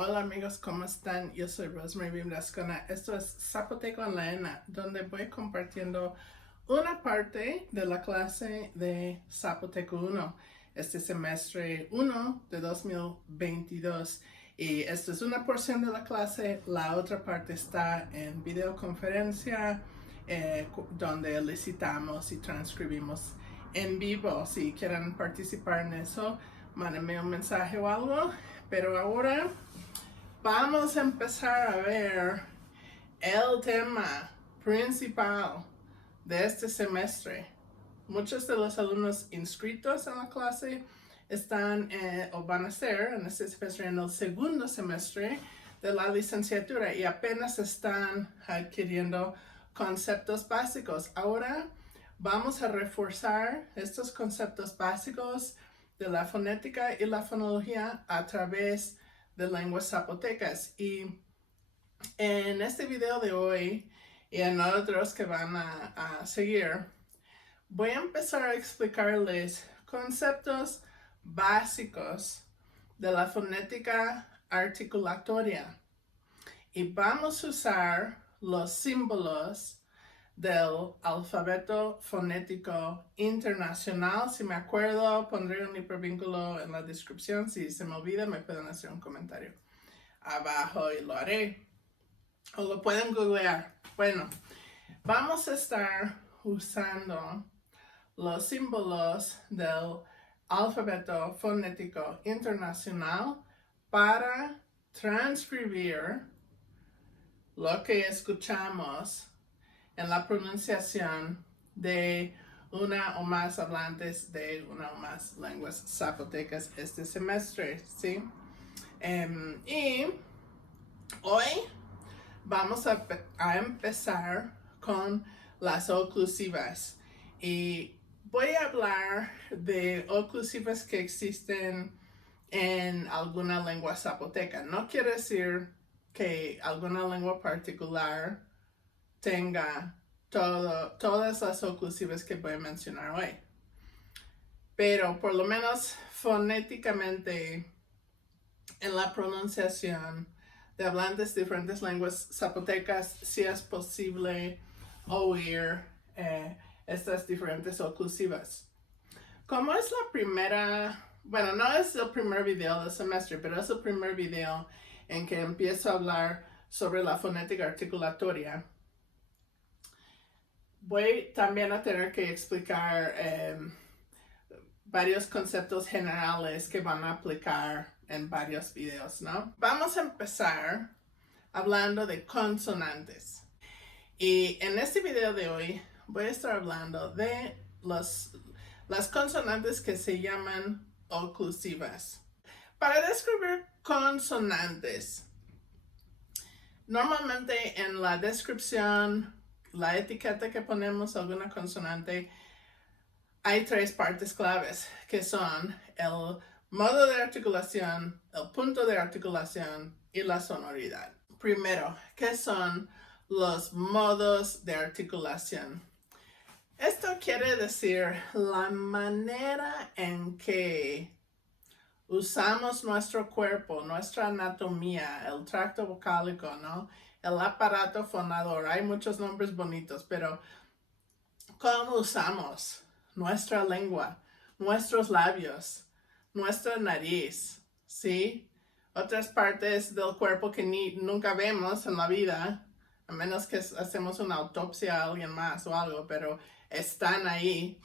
Hola amigos, ¿cómo están? Yo soy Rosemary Bimlascona. Esto es Zapoteco en la ENA, donde voy compartiendo una parte de la clase de Zapoteco 1, este semestre 1 de 2022. Y esta es una porción de la clase, la otra parte está en videoconferencia, donde licitamos y transcribimos en vivo. Si quieren participar en eso, mándenme un mensaje o algo. Pero ahora vamos a empezar a ver el tema principal de este semestre. Muchos de los alumnos inscritos en la clase están o van a ser en este semestre en el segundo semestre de la licenciatura y apenas están adquiriendo conceptos básicos. Ahora vamos a reforzar estos conceptos básicos de la fonética y la fonología a través de lenguas zapotecas. Y en este video de hoy y en otros que van a seguir, voy a empezar a explicarles conceptos básicos de la fonética articulatoria. Y vamos a usar los símbolos del alfabeto fonético internacional. Si me acuerdo, pondré un hipervínculo en la descripción. Si se me olvida, me pueden hacer un comentario abajo y lo haré. O lo pueden googlear. Bueno, vamos a estar usando los símbolos del alfabeto fonético internacional para transcribir lo que escuchamos en la pronunciación de una o más hablantes de una o más lenguas zapotecas este semestre, ¿sí? Y hoy vamos a empezar con las oclusivas y voy a hablar de oclusivas que existen en alguna lengua zapoteca. No quiere decir que alguna lengua particular tenga todas las oclusivas que voy a mencionar hoy. Pero por lo menos fonéticamente en la pronunciación de hablantes de diferentes lenguas zapotecas, sí es posible oír estas diferentes oclusivas. Como es la primera, bueno, no es el primer video del semestre, pero es el primer video en que empiezo a hablar sobre la fonética articulatoria, voy también a tener que explicar varios conceptos generales que van a aplicar en varios videos, ¿no? Vamos a empezar hablando de consonantes. Y en este video de hoy voy a estar hablando de las consonantes que se llaman oclusivas. Para describir consonantes, normalmente en la descripción, la etiqueta que ponemos a alguna consonante, hay tres partes claves que son el modo de articulación, el punto de articulación y la sonoridad. Primero, ¿qué son los modos de articulación? Esto quiere decir la manera en que usamos nuestro cuerpo, nuestra anatomía, el tracto vocálico, ¿no? El aparato fonador. Hay muchos nombres bonitos, pero ¿cómo usamos nuestra lengua, nuestros labios, nuestra nariz, ¿sí? Otras partes del cuerpo que nunca vemos en la vida, a menos que hacemos una autopsia a alguien más o algo, pero están ahí,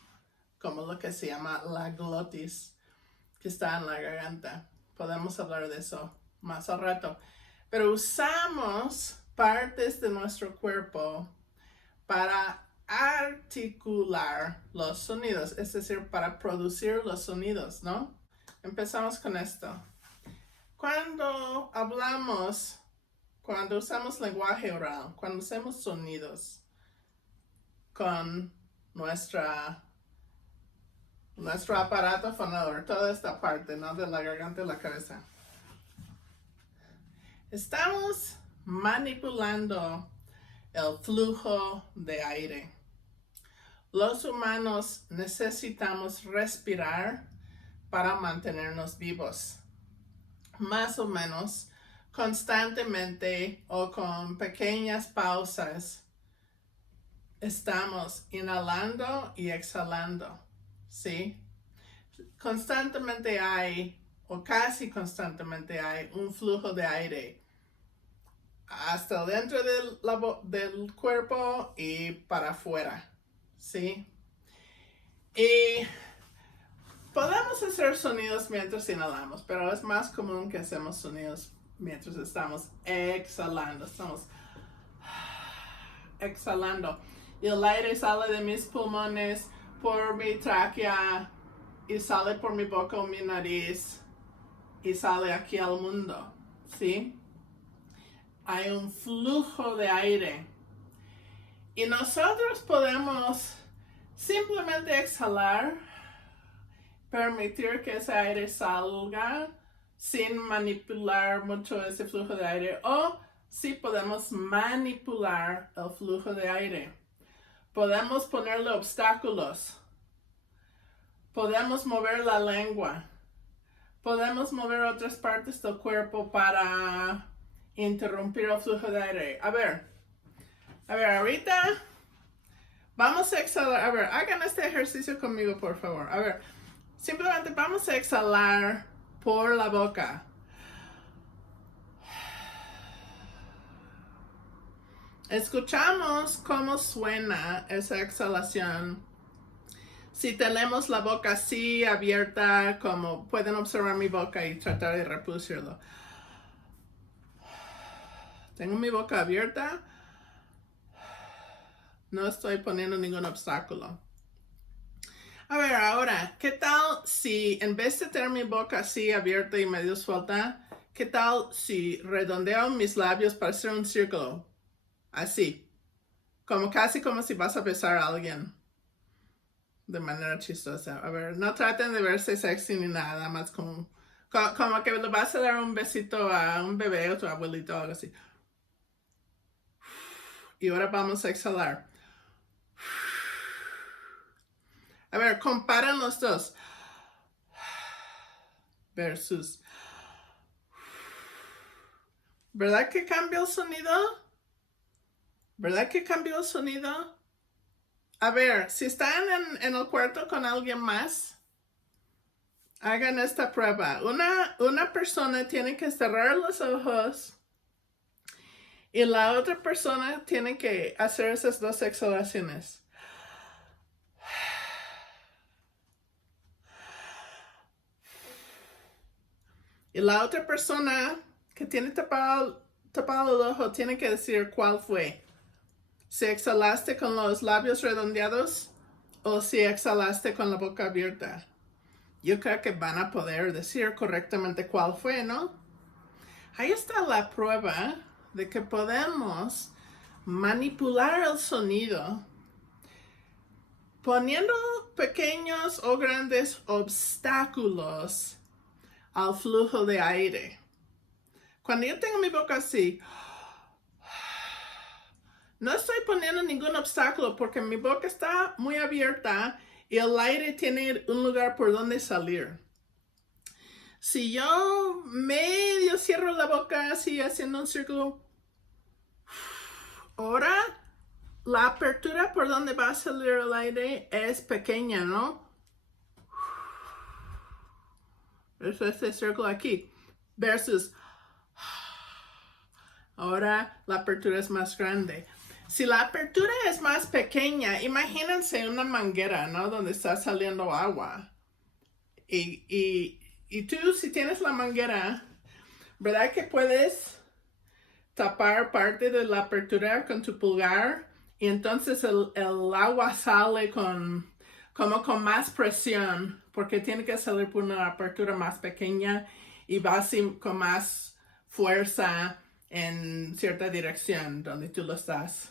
como lo que se llama la glotis, que está en la garganta. Podemos hablar de eso más al rato. Pero usamos partes de nuestro cuerpo para articular los sonidos, es decir, para producir los sonidos, ¿no? Empezamos con esto. Cuando hablamos, cuando usamos lenguaje oral, cuando hacemos sonidos con nuestro aparato fonador, toda esta parte, ¿no? De la garganta y la cabeza, estamos manipulando el flujo de aire. Los humanos necesitamos respirar para mantenernos vivos. Más o menos constantemente o con pequeñas pausas estamos inhalando y exhalando, ¿sí? Constantemente hay, o casi constantemente hay, un flujo de aire hasta dentro del cuerpo y para afuera, ¿sí? Y podemos hacer sonidos mientras inhalamos, pero es más común que hacemos sonidos mientras estamos exhalando. Estamos exhalando. Y el aire sale de mis pulmones por mi tráquea y sale por mi boca o mi nariz y sale aquí al mundo, ¿sí? Hay un flujo de aire. Y nosotros podemos simplemente exhalar, permitir que ese aire salga sin manipular mucho ese flujo de aire, o sí podemos manipular el flujo de aire. Podemos ponerle obstáculos. Podemos mover la lengua. Podemos mover otras partes del cuerpo para interrumpir el flujo de aire. A ver, ahorita vamos a exhalar. A ver, hagan este ejercicio conmigo, por favor. A ver, simplemente vamos a exhalar por la boca. Escuchamos cómo suena esa exhalación. Si tenemos la boca así abierta, como pueden observar mi boca y tratar de reproducirlo. Tengo mi boca abierta. No estoy poniendo ningún obstáculo. A ver, ahora, ¿qué tal si en vez de tener mi boca así abierta y medio suelta, qué tal si redondeo mis labios para hacer un círculo? Así. Casi como si vas a besar a alguien. De manera chistosa. A ver, no traten de verse sexy ni nada, más como que le vas a dar un besito a un bebé o tu abuelito o algo así. Y ahora vamos a exhalar. A ver, comparen los dos. Versus. ¿Verdad que cambió el sonido? ¿Verdad que cambió el sonido? A ver, si están en el cuarto con alguien más, hagan esta prueba. Una persona tiene que cerrar los ojos y la otra persona tiene que hacer esas dos exhalaciones. Y la otra persona que tiene tapado el ojo tiene que decir cuál fue. Si exhalaste con los labios redondeados o si exhalaste con la boca abierta. Yo creo que van a poder decir correctamente cuál fue, ¿no? Ahí está la prueba de que podemos manipular el sonido poniendo pequeños o grandes obstáculos al flujo de aire. Cuando yo tengo mi boca así, no estoy poniendo ningún obstáculo porque mi boca está muy abierta y el aire tiene un lugar por donde salir. Si yo medio cierro la boca así haciendo un círculo, ahora la apertura por donde va a salir el aire es pequeña, ¿no? Es este círculo aquí. Versus ahora la apertura es más grande. Si la apertura es más pequeña, imagínense una manguera, ¿no? Donde está saliendo agua. Y tú, si tienes la manguera, ¿verdad que puedes tapar parte de la apertura con tu pulgar? Y entonces el agua sale como con más presión, porque tiene que salir por una apertura más pequeña y va así con más fuerza en cierta dirección donde tú lo estás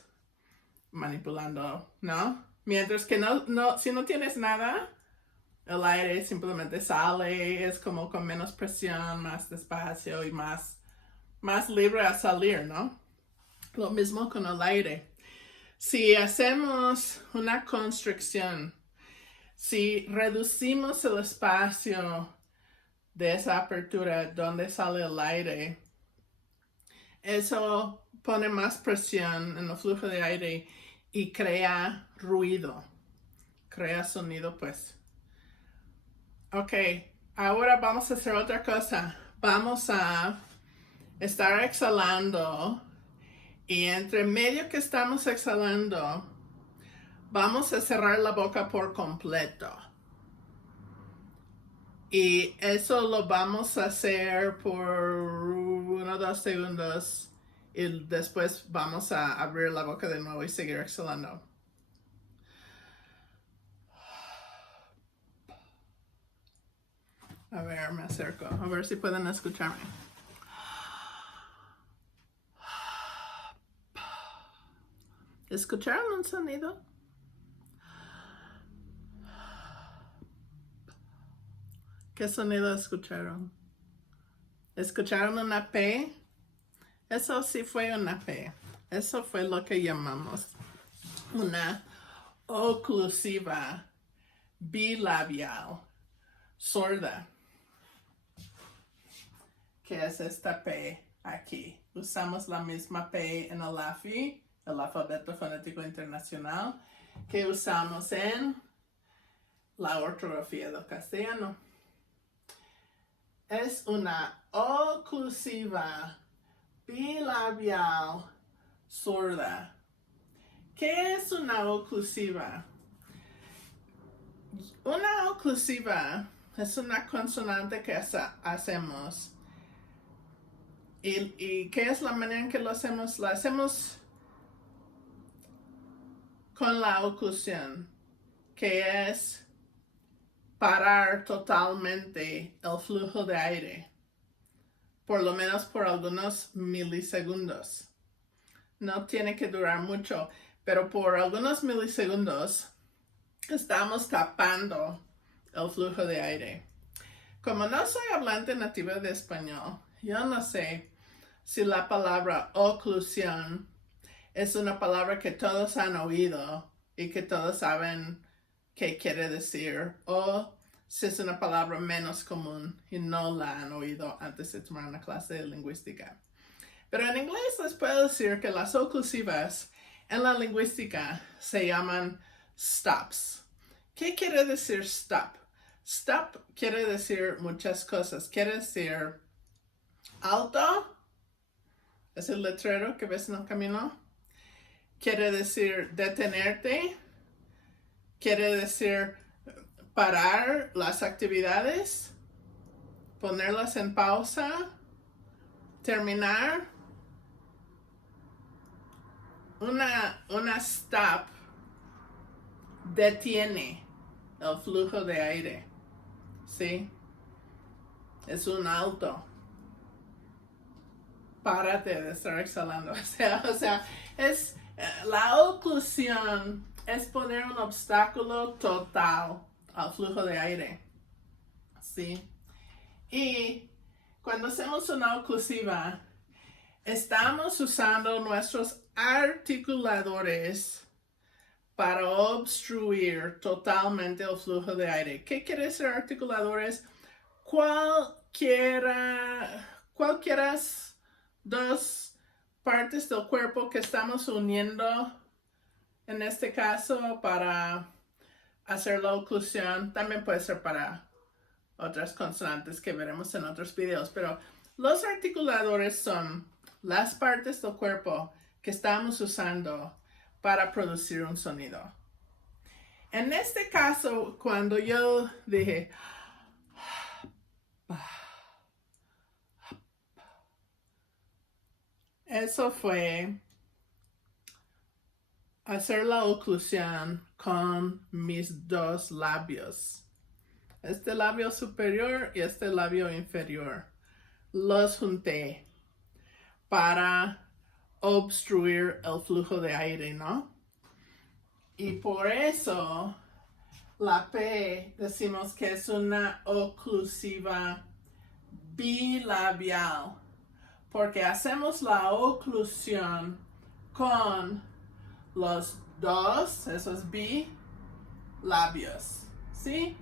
manipulando, ¿no? Mientras que si no tienes nada, el aire simplemente sale, es como con menos presión, más despacio y más libre a salir, ¿no? Lo mismo con el aire. Si hacemos una constricción, si reducimos el espacio de esa apertura donde sale el aire, Eso pone más presión en el flujo de aire y crea ruido, crea sonido, pues. Ok, ahora vamos a hacer otra cosa. Vamos a estar exhalando y entre medio que estamos exhalando, vamos a cerrar la boca por completo. Y eso lo vamos a hacer por 1 o 2 segundos y después vamos a abrir la boca de nuevo y seguir exhalando. A ver, me acerco, a ver si pueden escucharme. ¿Escucharon un sonido? ¿Qué sonido escucharon? ¿Escucharon una P? Eso sí fue una P. Eso fue lo que llamamos una oclusiva bilabial sorda. ¿Qué es esta P aquí? Usamos la misma P en el AFI, el Alfabeto Fonético Internacional, que usamos en la ortografía del castellano. Es una oclusiva bilabial sorda. ¿Qué es una oclusiva? Una oclusiva es una consonante que hacemos. ¿Y qué es la manera en que lo hacemos? Lo hacemos con la oclusión, que es parar totalmente el flujo de aire, por lo menos por algunos milisegundos. No tiene que durar mucho, pero por algunos milisegundos estamos tapando el flujo de aire. Como no soy hablante nativa de español, yo no sé si la palabra oclusión es una palabra que todos han oído y que todos saben qué quiere decir, o si es una palabra menos común y no la han oído antes de tomar una clase de lingüística. Pero en inglés les puedo decir que las oclusivas en la lingüística se llaman stops. ¿Qué quiere decir stop? Stop quiere decir muchas cosas. Quiere decir alto, es el letrero que ves en el camino. Quiere decir detenerte. Quiere decir parar las actividades, ponerlas en pausa, terminar. Una stop detiene el flujo de aire, ¿sí? Es un alto. Párate de estar exhalando. O sea, es la oclusión es poner un obstáculo total al flujo de aire, ¿sí? Y cuando hacemos una oclusiva, estamos usando nuestros articuladores para obstruir totalmente el flujo de aire. ¿Qué quiere decir articuladores? Cualquiera dos partes del cuerpo que estamos uniendo, en este caso para hacer la oclusión, también puede ser para otras consonantes que veremos en otros videos, pero los articuladores son las partes del cuerpo que estamos usando para producir un sonido. En este caso, cuando yo dije eso fue hacer la oclusión con mis dos labios. Este labio superior y este labio inferior. Los junté para obstruir el flujo de aire, ¿no? Y por eso la P decimos que es una oclusiva bilabial, porque hacemos la oclusión con los dos, esos labios, ¿sí?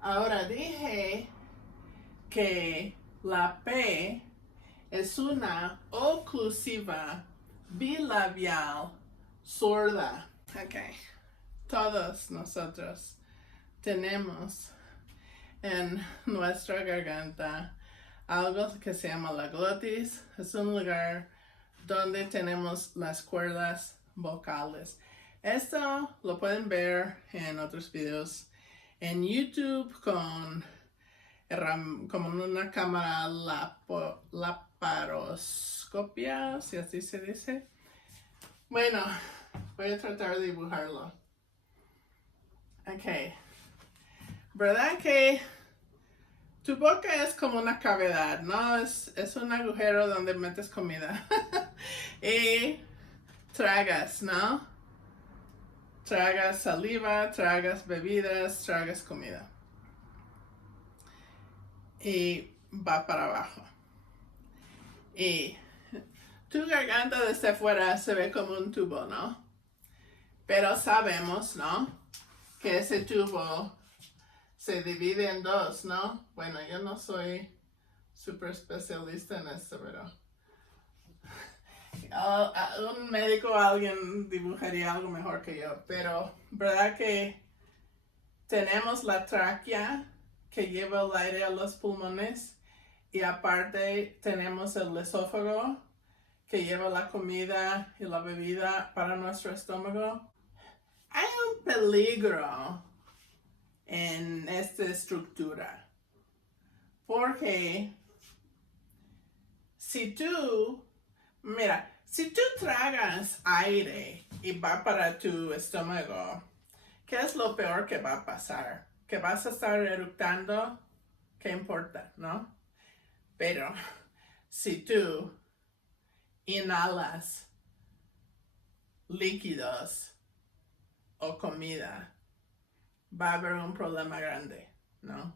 Ahora dije que la P es una oclusiva bilabial sorda. Ok, todos nosotros tenemos en nuestra garganta algo que se llama la glotis. Es un lugar donde tenemos las cuerdas vocales. Esto lo pueden ver en otros videos en YouTube con como una cámara laparoscopia, si así se dice. Bueno, voy a tratar de dibujarlo. Ok. ¿Verdad que tu boca es como una cavidad, ¿no? Es un agujero donde metes comida. Y tragas, ¿no? Tragas saliva, tragas bebidas, tragas comida. Y va para abajo. Y tu garganta desde afuera se ve como un tubo, ¿no? Pero sabemos, ¿no? Que ese tubo se divide en dos, ¿no? Bueno, yo no soy súper especialista en esto, pero un médico o alguien dibujaría algo mejor que yo. Pero, ¿verdad que tenemos la tráquea que lleva el aire a los pulmones? Y aparte tenemos el esófago que lleva la comida y la bebida para nuestro estómago. Hay un peligro en esta estructura. Porque si tú tragas aire y va para tu estómago, ¿qué es lo peor que va a pasar? ¿Que vas a estar eructando? ¿Qué importa, no? Pero si tú inhalas líquidos o comida, va a haber un problema grande, ¿no?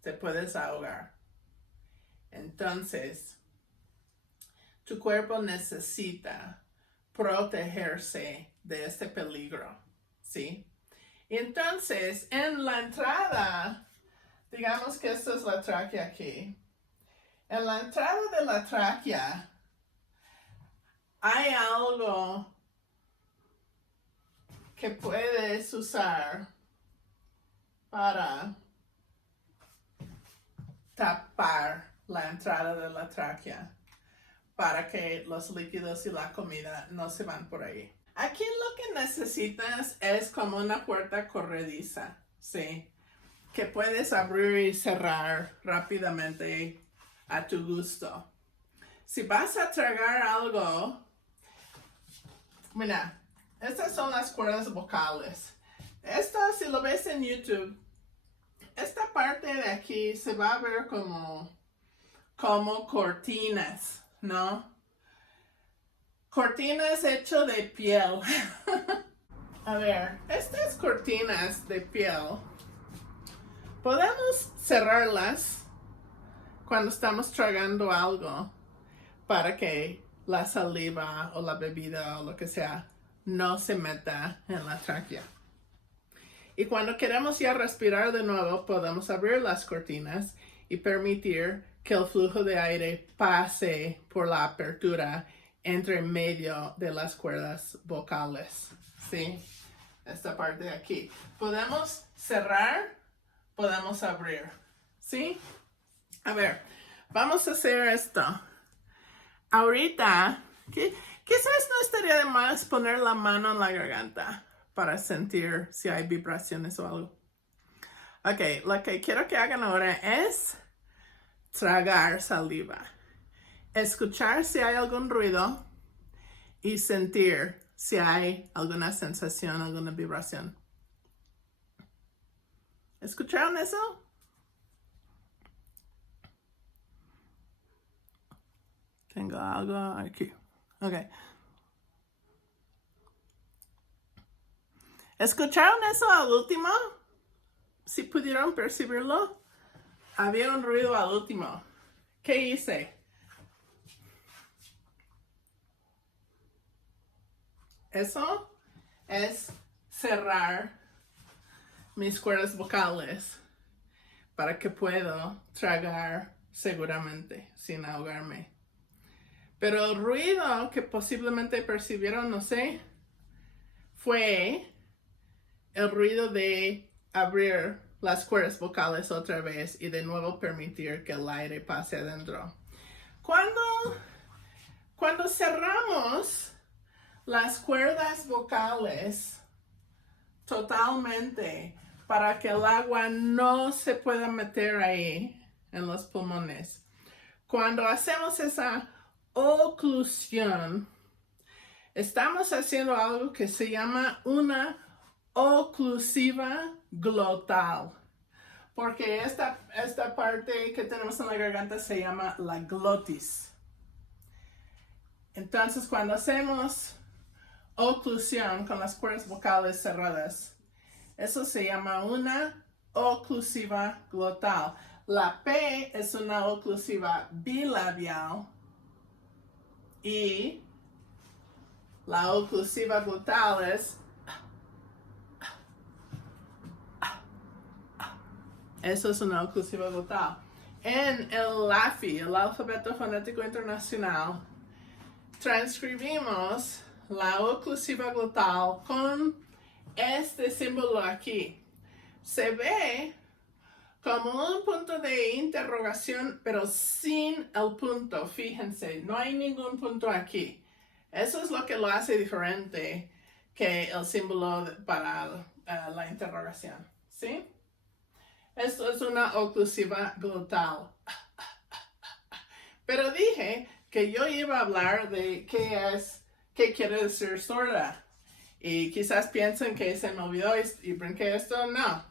Te puedes ahogar. Entonces, tu cuerpo necesita protegerse de este peligro, ¿sí? Entonces, en la entrada, digamos que esta es la tráquea aquí. En la entrada de la tráquea hay algo que puedes usar para tapar la entrada de la tráquea para que los líquidos y la comida no se van por ahí. Aquí lo que necesitas es como una puerta corrediza, ¿sí? Que puedes abrir y cerrar rápidamente a tu gusto. Si vas a tragar algo, mira, estas son las cuerdas vocales. Esta, si lo ves en YouTube, esta parte de aquí se va a ver como cortinas, ¿no? Cortinas hecho de piel. A ver, estas cortinas de piel, podemos cerrarlas cuando estamos tragando algo para que la saliva o la bebida o lo que sea no se meta en la tráquea. Y cuando queremos ya respirar de nuevo, podemos abrir las cortinas y permitir que el flujo de aire pase por la apertura entre medio de las cuerdas vocales, ¿sí? Esta parte de aquí. Podemos cerrar, podemos abrir, ¿sí? A ver, vamos a hacer esto. Ahorita, quizás no estaría de más poner la mano en la garganta para sentir si hay vibraciones o algo. Ok, lo que quiero que hagan ahora es tragar saliva, escuchar si hay algún ruido y sentir si hay alguna sensación, alguna vibración. ¿Escucharon eso? Tengo algo aquí. Ok. ¿Escucharon eso al último? ¿Sí pudieron percibirlo? Había un ruido al último. ¿Qué hice? Eso es cerrar mis cuerdas vocales para que pueda tragar seguramente sin ahogarme. Pero el ruido que posiblemente percibieron, no sé, fue el ruido de abrir las cuerdas vocales otra vez y de nuevo permitir que el aire pase adentro. Cuando cerramos las cuerdas vocales totalmente para que el agua no se pueda meter ahí en los pulmones, cuando hacemos esa oclusión, estamos haciendo algo que se llama una oclusiva glotal. Porque esta parte que tenemos en la garganta se llama la glotis. Entonces, cuando hacemos oclusión con las cuerdas vocales cerradas, eso se llama una oclusiva glotal. La P es una oclusiva bilabial y la oclusiva glotal es eso es una oclusiva glotal. En el LAFI, el Alfabeto Fonético Internacional, transcribimos la oclusiva glotal con este símbolo aquí. Se ve como un punto de interrogación, pero sin el punto. Fíjense, no hay ningún punto aquí. Eso es lo que lo hace diferente que el símbolo para la interrogación. ¿Sí? Esto es una oclusiva glotal. Pero dije que yo iba a hablar de qué quiere decir sorda. Y quizás piensen que se me olvidó y brinqué esto. No.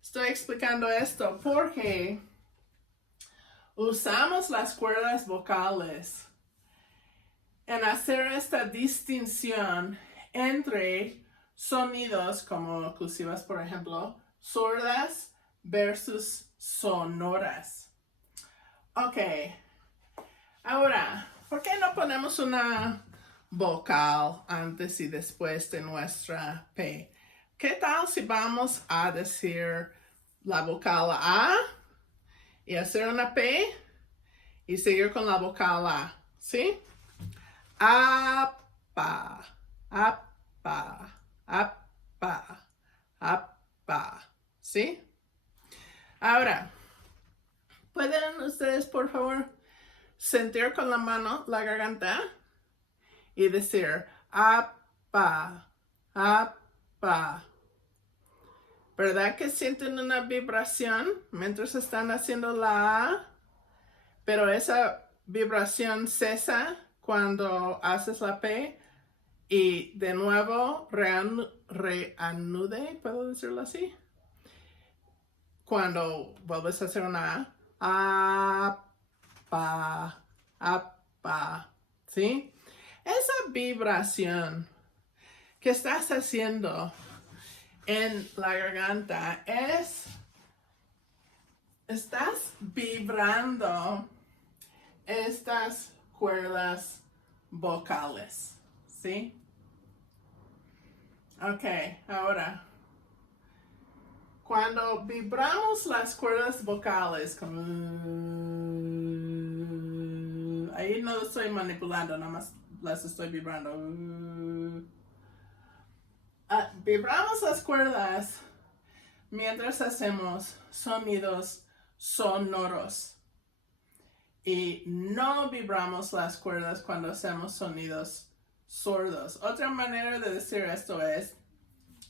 Estoy explicando esto porque usamos las cuerdas vocales en hacer esta distinción entre sonidos como oclusivas, por ejemplo, sordas versus sonoras. Ok. Ahora, ¿por qué no ponemos una vocal antes y después de nuestra P? ¿Qué tal si vamos a decir la vocal A y hacer una P y seguir con la vocal A? ¿Sí? Apa, apa, apa, apa. ¿Sí? Ahora, ¿pueden ustedes, por favor, sentir con la mano la garganta y decir apa, apa? ¿Verdad que sienten una vibración mientras están haciendo la A? Pero esa vibración cesa cuando haces la P y de nuevo reanude, ¿puedo decirlo así? Cuando vuelves a hacer una A, apa, apa, ¿sí? Esa vibración que estás haciendo en la garganta estás vibrando estas cuerdas vocales, ¿sí? Ok, ahora, cuando vibramos las cuerdas vocales, como ahí no estoy manipulando, nada más las estoy vibrando. Vibramos las cuerdas mientras hacemos sonidos sonoros. Y no vibramos las cuerdas cuando hacemos sonidos sordos. Otra manera de decir esto es,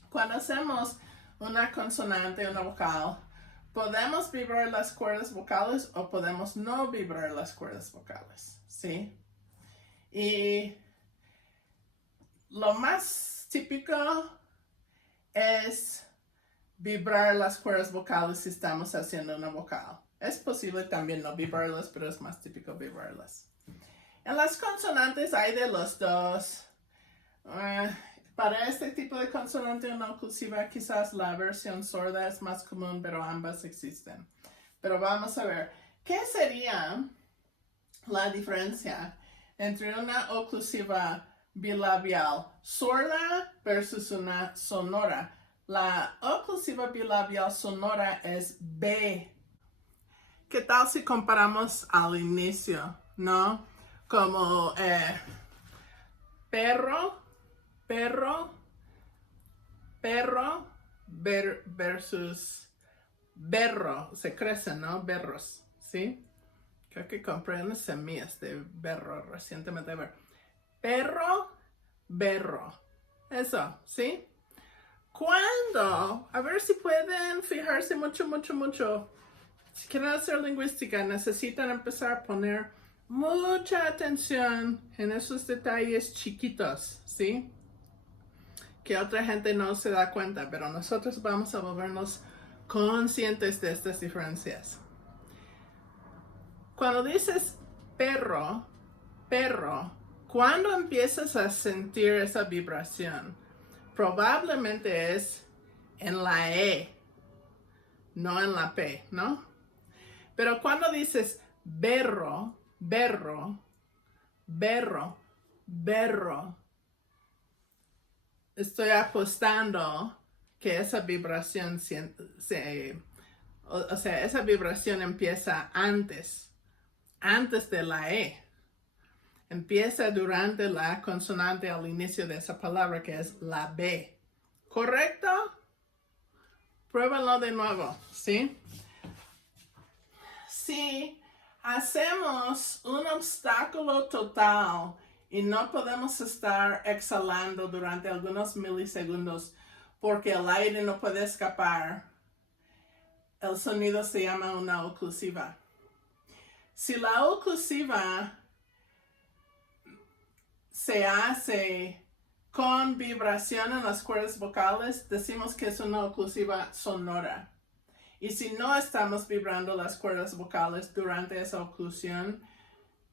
cuando hacemos una consonante, una vocal, podemos vibrar las cuerdas vocales o podemos no vibrar las cuerdas vocales, ¿sí? Y lo más típico es vibrar las cuerdas vocales si estamos haciendo una vocal. Es posible también no vibrarlas, pero es más típico vibrarlas. En las consonantes hay de los dos. Para este tipo de consonante no oclusiva, quizás la versión sorda es más común, pero ambas existen. Pero vamos a ver, ¿qué sería la diferencia entre una oclusiva bilabial sorda versus una sonora? La oclusiva bilabial sonora es B. ¿Qué tal si comparamos al inicio, no? como perro, perro, perro versus berro. Se crecen, ¿no? Berros, ¿sí? Creo que compré unas semillas de berro recientemente. Perro, berro. Eso, ¿sí? Cuando, a ver si pueden fijarse mucho, mucho, mucho. Si quieren hacer lingüística, necesitan empezar a poner mucha atención en esos detalles chiquitos, ¿sí? Que otra gente no se da cuenta, pero nosotros vamos a volvernos conscientes de estas diferencias. Cuando dices perro, perro, ¿cuándo empiezas a sentir esa vibración? Probablemente es en la E, no en la P, ¿no? Pero cuando dices berro, berro, berro, berro, estoy apostando que esa vibración esa vibración empieza antes de la E. Empieza durante la consonante al inicio de esa palabra, que es la B. ¿Correcto? Pruébenlo de nuevo, ¿sí? Si hacemos un obstáculo total y no podemos estar exhalando durante algunos milisegundos porque el aire no puede escapar, el sonido se llama una oclusiva. Si la oclusiva se hace con vibración en las cuerdas vocales, decimos que es una oclusiva sonora. Y si no estamos vibrando las cuerdas vocales durante esa oclusión,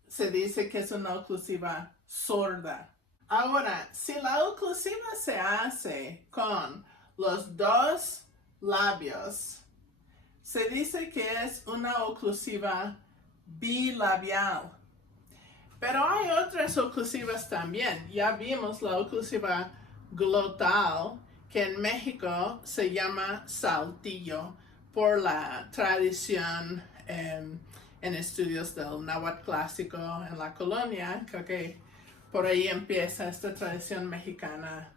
se dice que es una oclusiva sorda. Ahora, si la oclusiva se hace con los dos labios, se dice que es una oclusiva bilabial. Pero hay otras oclusivas también. Ya vimos la oclusiva glotal, que en México se llama saltillo por la tradición en estudios del náhuatl clásico en la colonia. Creo que por ahí empieza esta tradición mexicana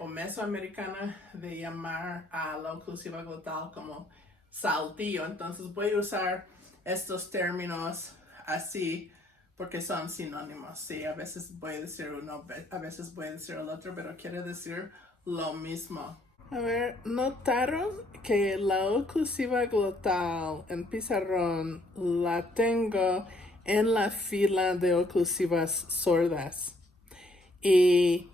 o mesoamericana de llamar a la oclusiva glotal como saltillo. Entonces voy a usar estos términos así porque son sinónimos. Sí, a veces voy a decir uno, a veces voy a decir el otro, pero quiere decir lo mismo. A ver, ¿notaron que la oclusiva glotal en pizarrón la tengo en la fila de oclusivas sordas? Y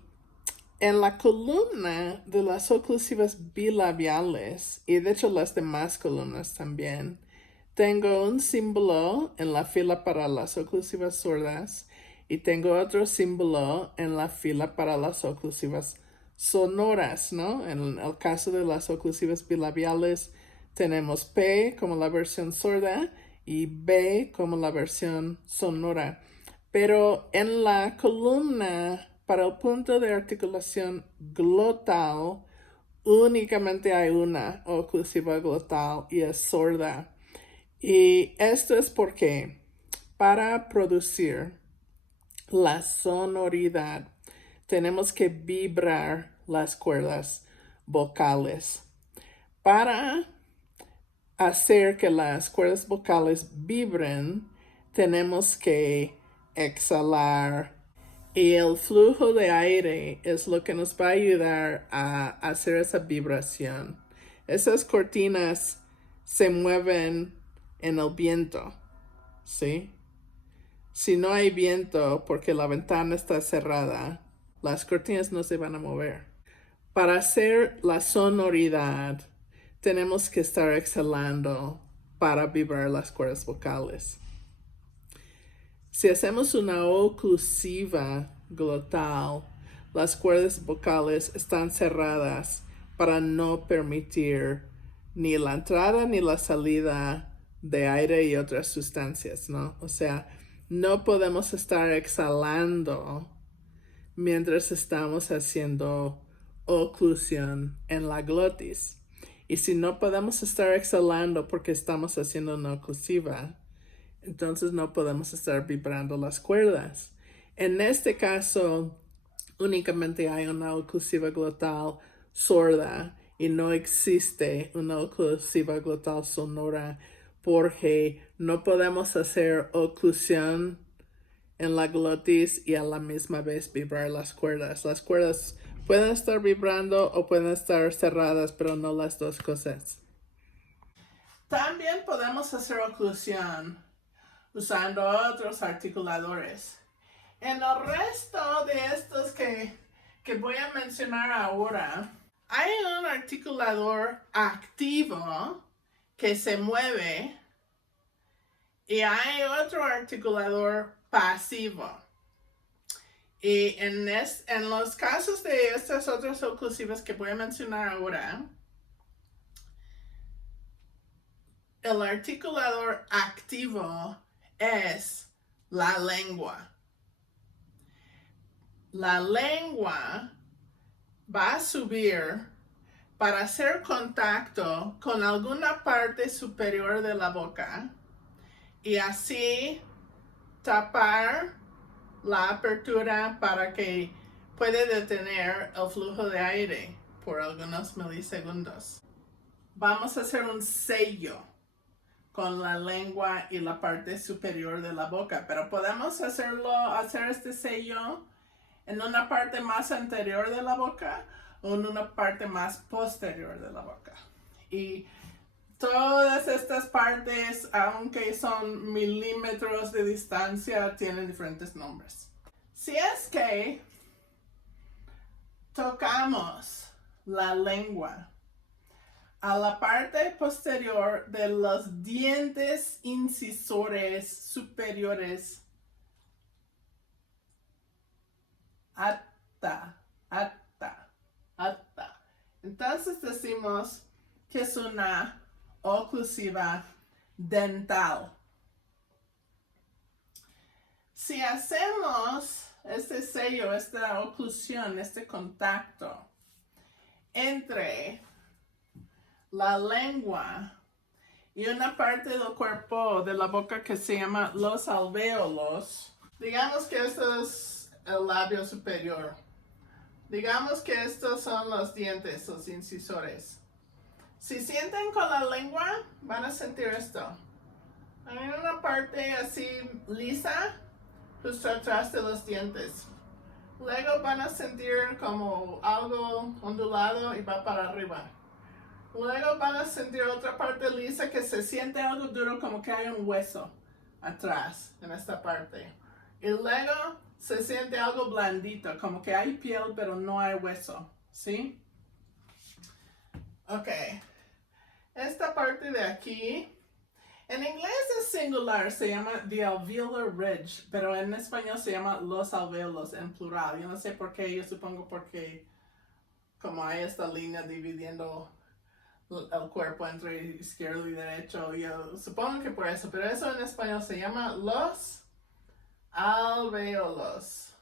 en la columna de las oclusivas bilabiales, y de hecho las demás columnas también, tengo un símbolo en la fila para las oclusivas sordas y tengo otro símbolo en la fila para las oclusivas sonoras, ¿no? En el caso de las oclusivas bilabiales tenemos P como la versión sorda y B como la versión sonora. Pero en la columna para el punto de articulación glotal únicamente hay una oclusiva glotal y es sorda. Y esto es porque para producir la sonoridad tenemos que vibrar las cuerdas vocales. Para hacer que las cuerdas vocales vibren, tenemos que exhalar. Y el flujo de aire es lo que nos va a ayudar a hacer esa vibración. Esas cortinas se mueven en el viento, ¿sí? Si no hay viento porque la ventana está cerrada, las cortinas no se van a mover. Para hacer la sonoridad, tenemos que estar exhalando para vibrar las cuerdas vocales. Si hacemos una oclusiva glotal, las cuerdas vocales están cerradas para no permitir ni la entrada ni la salida de aire y otras sustancias, ¿no? O sea, no podemos estar exhalando mientras estamos haciendo oclusión en la glotis. Y si no podemos estar exhalando porque estamos haciendo una oclusiva, Entonces no podemos estar vibrando las cuerdas. En este caso, únicamente hay una oclusiva glotal sorda y no existe una oclusiva glotal sonora porque no podemos hacer oclusión en la glotis y a la misma vez vibrar las cuerdas. Las cuerdas pueden estar vibrando o pueden estar cerradas, pero no las dos cosas. También podemos hacer oclusión usando otros articuladores. En el resto de estos que voy a mencionar ahora, hay un articulador activo que se mueve y hay otro articulador pasivo. Y en los casos de estas otras oclusivas que voy a mencionar ahora, el articulador activo es la lengua. La lengua va a subir para hacer contacto con alguna parte superior de la boca y así tapar la apertura para que pueda detener el flujo de aire por algunos milisegundos. Vamos a hacer un sello con la lengua y la parte superior de la boca, pero podemos hacer este sello en una parte más anterior de la boca o en una parte más posterior de la boca. Y todas estas partes, aunque son milímetros de distancia, tienen diferentes nombres. Si es que tocamos la lengua a la parte posterior de los dientes incisores superiores, hasta. Entonces decimos que es una oclusiva dental. Si hacemos este sello, esta oclusión, este contacto entre la lengua y una parte del cuerpo de la boca que se llama los alvéolos, digamos que esto es el labio superior. Digamos que estos son los dientes, los incisores. Si sienten con la lengua, van a sentir esto. Hay una parte así lisa, justo atrás de los dientes. Luego van a sentir como algo ondulado y va para arriba. Luego van a sentir otra parte lisa que se siente algo duro, como que hay un hueso atrás en esta parte. Y luego se siente algo blandito, como que hay piel pero no hay hueso, ¿sí? Ok. Esta parte de aquí, en inglés es singular, se llama the alveolar ridge, pero en español se llama los alvéolos en plural. Yo no sé por qué, yo supongo porque como hay esta línea dividiendo el cuerpo entre izquierdo y derecho, yo supongo que por eso, pero eso en español se llama los alvéolos.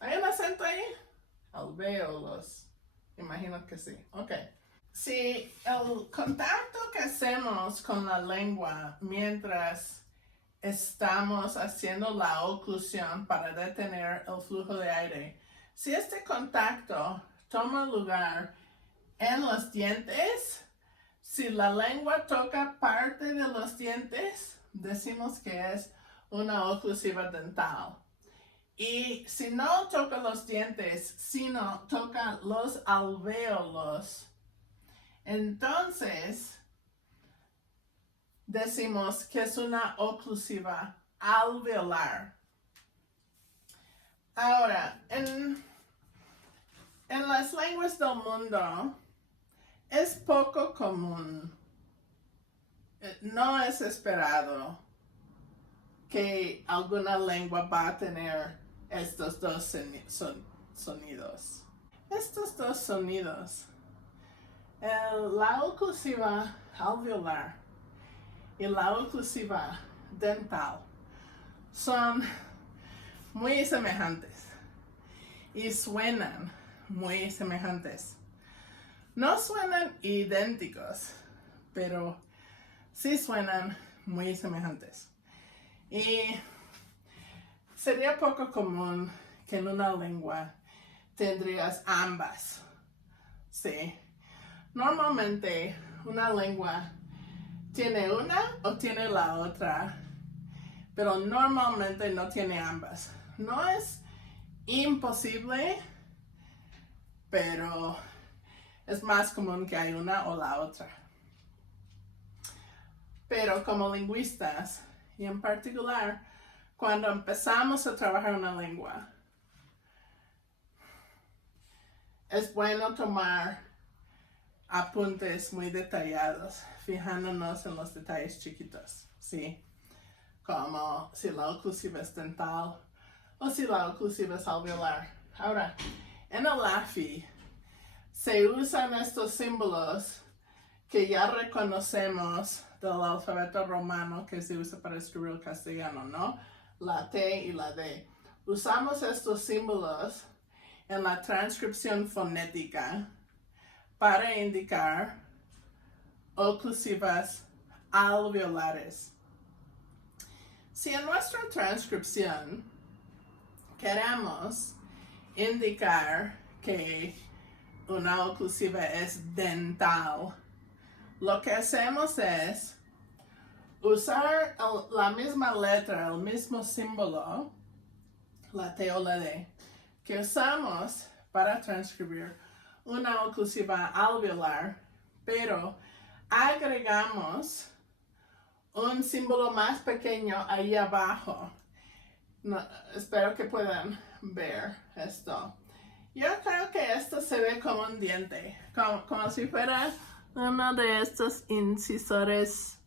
¿Hay un acento ahí? Alvéolos. Imagino que sí. Ok. Si el contacto que hacemos con la lengua mientras estamos haciendo la oclusión para detener el flujo de aire, si este contacto toma lugar en los dientes, si la lengua toca parte de los dientes, decimos que es una oclusiva dental. Y si no toca los dientes, sino toca los alvéolos, entonces decimos que es una oclusiva alveolar. Ahora, en las lenguas del mundo, es poco común, no es esperado que alguna lengua va a tener estos dos sonidos. Estos dos sonidos, la oclusiva alveolar y la oclusiva dental, son muy semejantes y suenan muy semejantes. No suenan idénticos, pero sí suenan muy semejantes. Y sería poco común que en una lengua tendrías ambas. Sí. Normalmente una lengua tiene una o tiene la otra, pero normalmente no tiene ambas. No es imposible, pero es más común que hay una o la otra. Pero como lingüistas, y en particular, cuando empezamos a trabajar una lengua, es bueno tomar apuntes muy detallados, fijándonos en los detalles chiquitos, ¿sí? Como si la oclusiva es dental o si la oclusiva es alveolar. Ahora, en el LAFI se usan estos símbolos que ya reconocemos del alfabeto romano que se usa para escribir el castellano, ¿no? La T y la D. Usamos estos símbolos en la transcripción fonética para indicar oclusivas alveolares. Si en nuestra transcripción queremos indicar que una oclusiva es dental, lo que hacemos es usar la misma letra, el mismo símbolo, la T o la D, que usamos para transcribir una oclusiva alveolar, pero agregamos un símbolo más pequeño ahí abajo. No, espero que puedan ver esto. Yo creo que esto se ve como un diente, como si fuera uno de estos incisores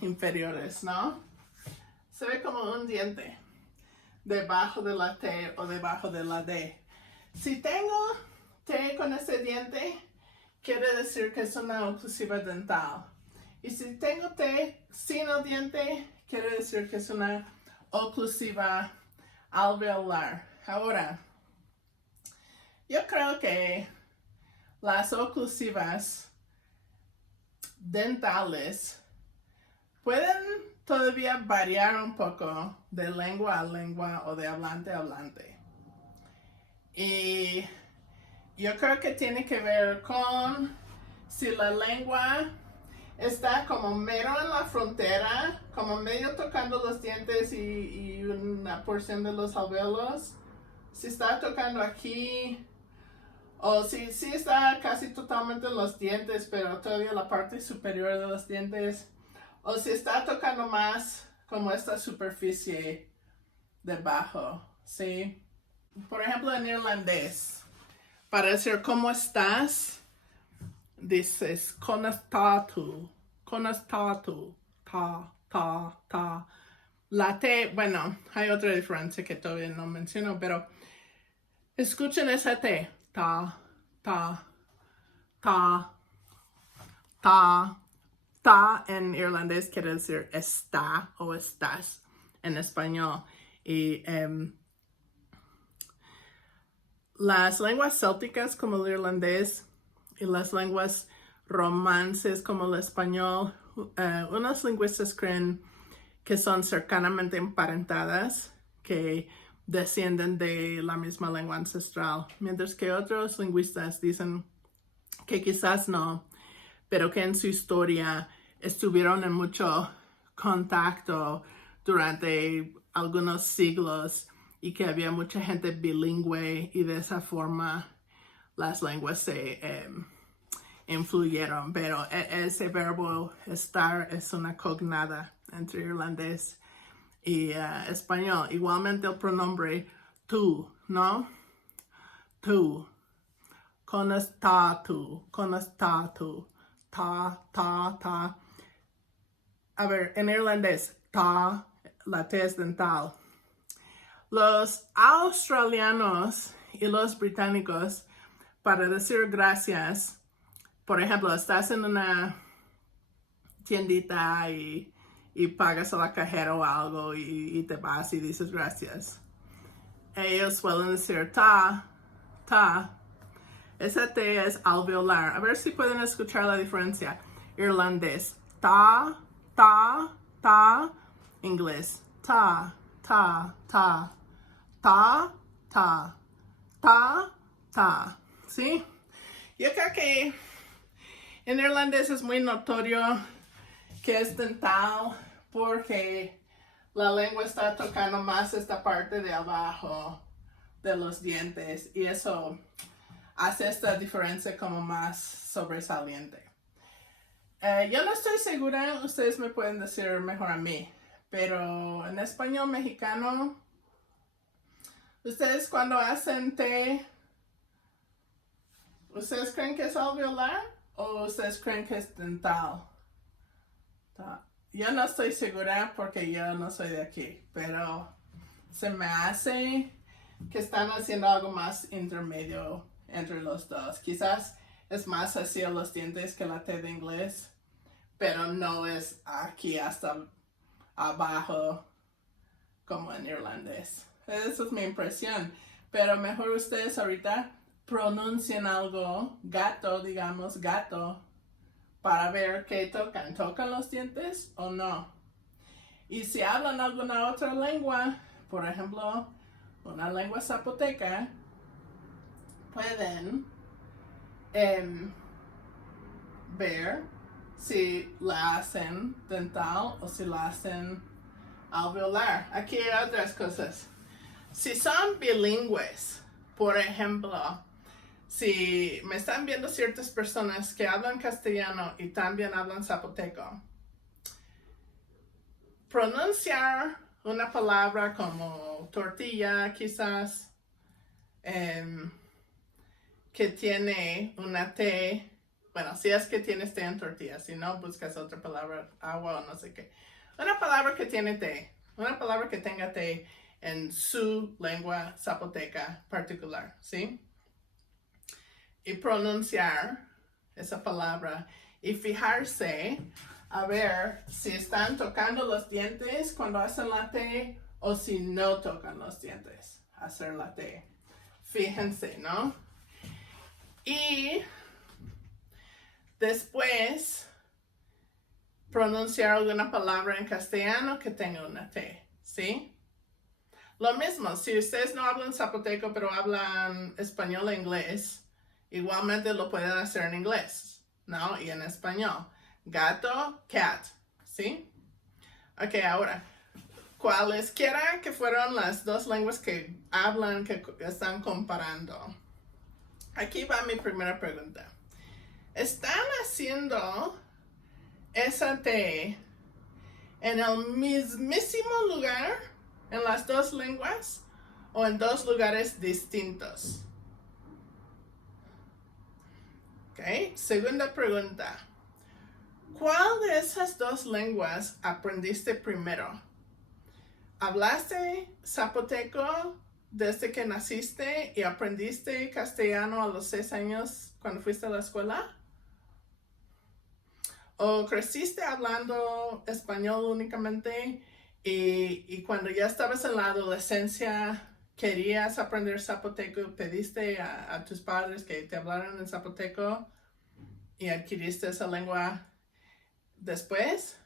inferiores, ¿no? Se ve como un diente debajo de la T o debajo de la D. Si tengo T con ese diente, quiere decir que es una oclusiva dental. Y si tengo T sin el diente, quiere decir que es una oclusiva alveolar. Ahora, yo creo que las oclusivas dentales pueden todavía variar un poco de lengua a lengua o de hablante a hablante. Y yo creo que tiene que ver con si la lengua está como mero en la frontera, como medio tocando los dientes y una porción de los alvéolos. Si está tocando aquí, o si está casi totalmente en los dientes, pero todavía la parte superior de los dientes. O si está tocando más como esta superficie debajo, ¿sí? Por ejemplo, en irlandés, para decir cómo estás, dices conastatu, ta. La T, bueno, hay otra diferencia que todavía no menciono, pero escuchen esa T, ta. Ta en irlandés quiere decir está o estás en español. Y las lenguas célticas como el irlandés y las lenguas romances como el español, unos lingüistas creen que son cercanamente emparentadas, que descienden de la misma lengua ancestral, mientras que otros lingüistas dicen que quizás no, pero que en su historia estuvieron en mucho contacto durante algunos siglos y que había mucha gente bilingüe y de esa forma las lenguas se influyeron. Pero ese verbo estar es una cognada entre irlandés y español. Igualmente el pronombre tú, ¿no? Tú. Conastatu. Ta. A ver, en irlandés, ta, la T es dental. Los australianos y los británicos, para decir gracias, por ejemplo, estás en una tiendita y pagas a la cajera o algo y te vas y dices gracias. Ellos suelen decir ta. Esa T es alveolar. A ver si pueden escuchar la diferencia. Irlandés, ta. ta, ta, inglés, ta, ta, ta, ta, ta, ta, ta, ¿sí? Yo creo que en irlandés es muy notorio que es dental porque la lengua está tocando más esta parte de abajo de los dientes y eso hace esta diferencia como más sobresaliente. Yo no estoy segura, ustedes me pueden decir mejor a mí, pero en español mexicano, ustedes cuando hacen T, ¿ustedes creen que es alveolar o ustedes creen que es dental? Yo no estoy segura porque yo no soy de aquí, pero se me hace que están haciendo algo más intermedio entre los dos. Quizás es más hacia los dientes que la T de inglés, pero no es aquí hasta abajo como en irlandés. Esa es mi impresión. Pero mejor ustedes ahorita pronuncien algo, gato, digamos, gato, para ver qué tocan. ¿Tocan los dientes o no? Y si hablan alguna otra lengua, por ejemplo, una lengua zapoteca, pueden ver si la hacen dental o si la hacen alveolar. Aquí hay otras cosas. Si son bilingües, por ejemplo, si me están viendo ciertas personas que hablan castellano y también hablan zapoteco, pronunciar una palabra como tortilla, quizás, que tiene una T, bueno, si es que tienes T en tortilla, si no, buscas otra palabra, agua o no sé qué. Una palabra que tiene T, una palabra que tenga T en su lengua zapoteca particular, ¿sí? Y pronunciar esa palabra y fijarse a ver si están tocando los dientes cuando hacen la T o si no tocan los dientes hacer la T. Fíjense, ¿no? Y después pronunciar alguna palabra en castellano que tenga una T, ¿sí? Lo mismo, si ustedes no hablan zapoteco pero hablan español e inglés, igualmente lo pueden hacer en inglés, ¿no? Y en español. Gato, cat, ¿sí? Ok, ahora, cualesquiera que fueron las dos lenguas que hablan, que están comparando. Aquí va mi primera pregunta. ¿Están haciendo esa T en el mismísimo lugar en las dos lenguas o en dos lugares distintos? Ok, segunda pregunta. ¿Cuál de esas dos lenguas aprendiste primero? ¿Hablaste zapoteco desde que naciste y aprendiste castellano a los 6 años cuando fuiste a la escuela? ¿O creciste hablando español únicamente y cuando ya estabas en la adolescencia querías aprender zapoteco, pediste a tus padres que te hablaran en zapoteco y adquiriste esa lengua después?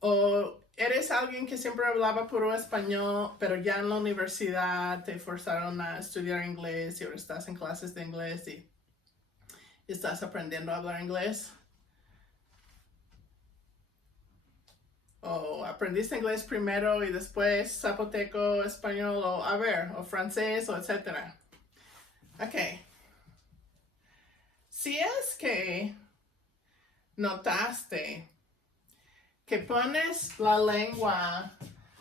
¿O eres alguien que siempre hablaba puro español, pero ya en la universidad te forzaron a estudiar inglés y ahora estás en clases de inglés y estás aprendiendo a hablar inglés? ¿O aprendiste inglés primero y después zapoteco, español, o francés, o etcétera? Ok. Si es que notaste que pones la lengua,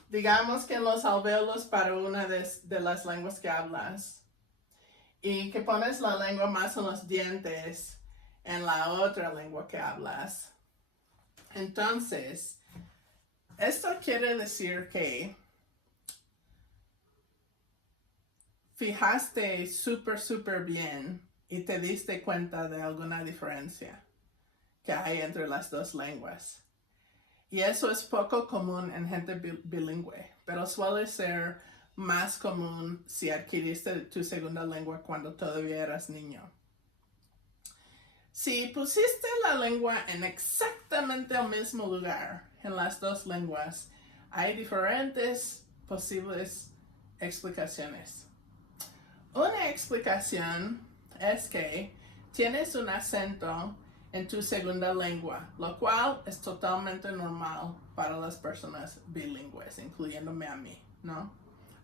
digamos que en los alvéolos para una de las lenguas que hablas, y que pones la lengua más en los dientes en la otra lengua que hablas, entonces, esto quiere decir que fijaste súper bien y te diste cuenta de alguna diferencia que hay entre las dos lenguas. Y eso es poco común en gente bilingüe, pero suele ser más común si adquiriste tu segunda lengua cuando todavía eras niño. Si pusiste la lengua en exactamente el mismo lugar en las dos lenguas, hay diferentes posibles explicaciones. Una explicación es que tienes un acento en tu segunda lengua, lo cual es totalmente normal para las personas bilingües, incluyéndome a mí, ¿no?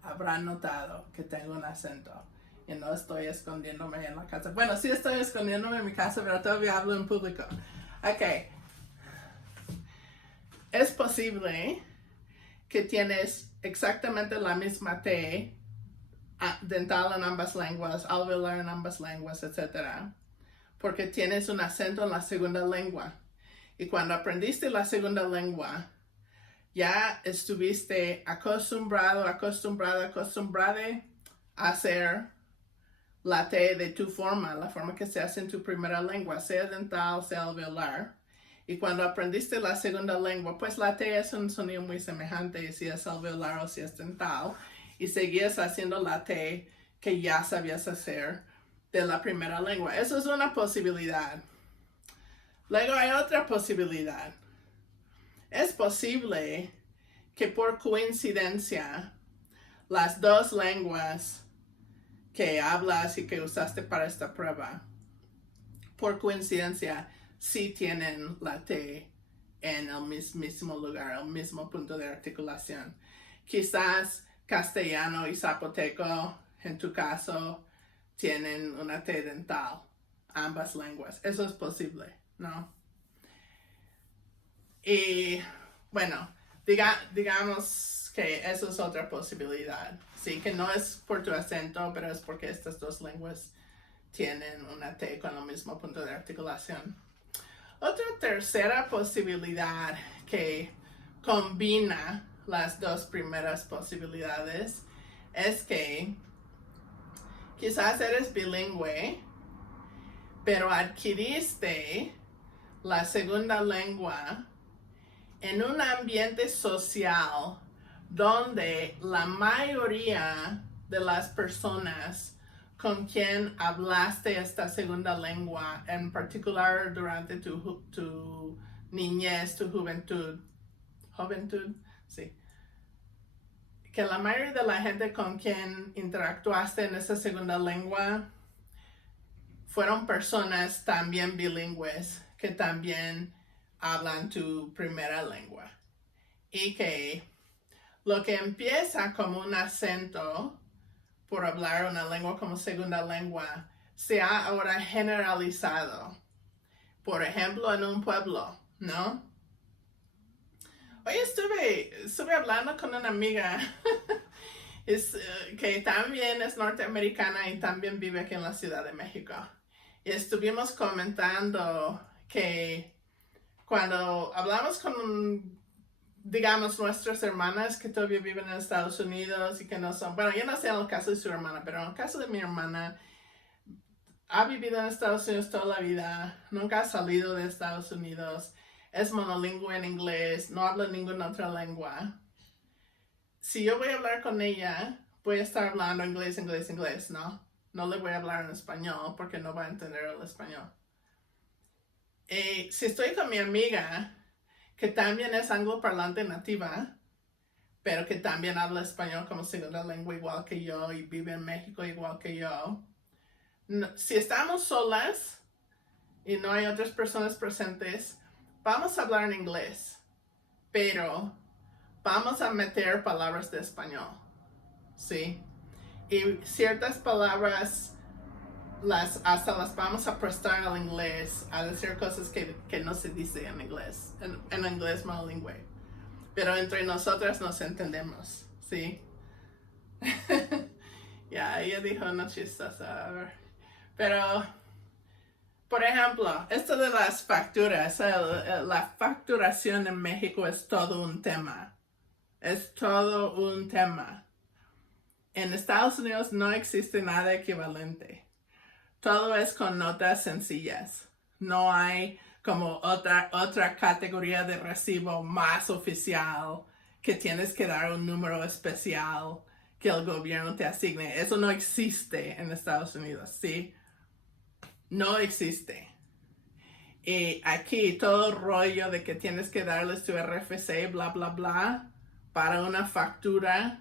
Habrán notado que tengo un acento y no estoy escondiéndome en la casa. Bueno, sí estoy escondiéndome en mi casa, pero todavía hablo en público. Ok. Es posible que tienes exactamente la misma T dental en ambas lenguas, alveolar en ambas lenguas, etc. Porque tienes un acento en la segunda lengua. Y cuando aprendiste la segunda lengua, ya estuviste acostumbrada a hacer la T de tu forma, la forma que se hace en tu primera lengua, sea dental, sea alveolar. Y cuando aprendiste la segunda lengua, pues la T es un sonido muy semejante, si es alveolar o si es dental. Y seguías haciendo la T que ya sabías hacer de la primera lengua. Eso es una posibilidad. Luego hay otra posibilidad. Es posible que por coincidencia las dos lenguas que hablas y que usaste para esta prueba, por coincidencia, sí tienen la T en el mismo lugar, el mismo punto de articulación. Quizás castellano y zapoteco, en tu caso, tienen una T dental, ambas lenguas. Eso es posible, ¿no? Y bueno, digamos que eso es otra posibilidad. Sí, que no es por tu acento, pero es porque estas dos lenguas tienen una T con el mismo punto de articulación. Otra tercera posibilidad que combina las dos primeras posibilidades es que quizás eres bilingüe, pero adquiriste la segunda lengua en un ambiente social donde la mayoría de las personas con quien hablaste esta segunda lengua, en particular durante tu niñez, tu juventud, sí, que la mayoría de la gente con quien interactuaste en esa segunda lengua fueron personas también bilingües que también hablan tu primera lengua. Y que lo que empieza como un acento por hablar una lengua como segunda lengua se ha ahora generalizado. Por ejemplo, en un pueblo, ¿no? Hoy estuve hablando con una amiga que también es norteamericana y también vive aquí en la Ciudad de México. Y estuvimos comentando que cuando hablamos con, digamos, nuestras hermanas que todavía viven en Estados Unidos y que no son, bueno, yo no sé en el caso de su hermana, pero en el caso de mi hermana, ha vivido en Estados Unidos toda la vida, nunca ha salido de Estados Unidos, es monolingüe en inglés, no habla ninguna otra lengua. Si yo voy a hablar con ella, voy a estar hablando inglés, ¿no? No le voy a hablar en español porque no va a entender el español. Si estoy con mi amiga, que también es angloparlante nativa, pero que también habla español como segunda lengua igual que yo y vive en México igual que yo, si estamos solas y no hay otras personas presentes, vamos a hablar en inglés, pero vamos a meter palabras de español, ¿sí? Y ciertas palabras hasta las vamos a prestar al inglés, a decir cosas que no se dice en inglés, en inglés monolingüe. Pero entre nosotras nos entendemos, ¿sí? Ya, ella dijo una chistosa. Pero, por ejemplo, esto de las facturas, la facturación en México es todo un tema. Es todo un tema. En Estados Unidos no existe nada equivalente. Todo es con notas sencillas. No hay como otra categoría de recibo más oficial que tienes que dar un número especial que el gobierno te asigne. Eso no existe en Estados Unidos, ¿sí? No existe. Y aquí todo el rollo de que tienes que darles tu RFC, bla, bla, bla, para una factura.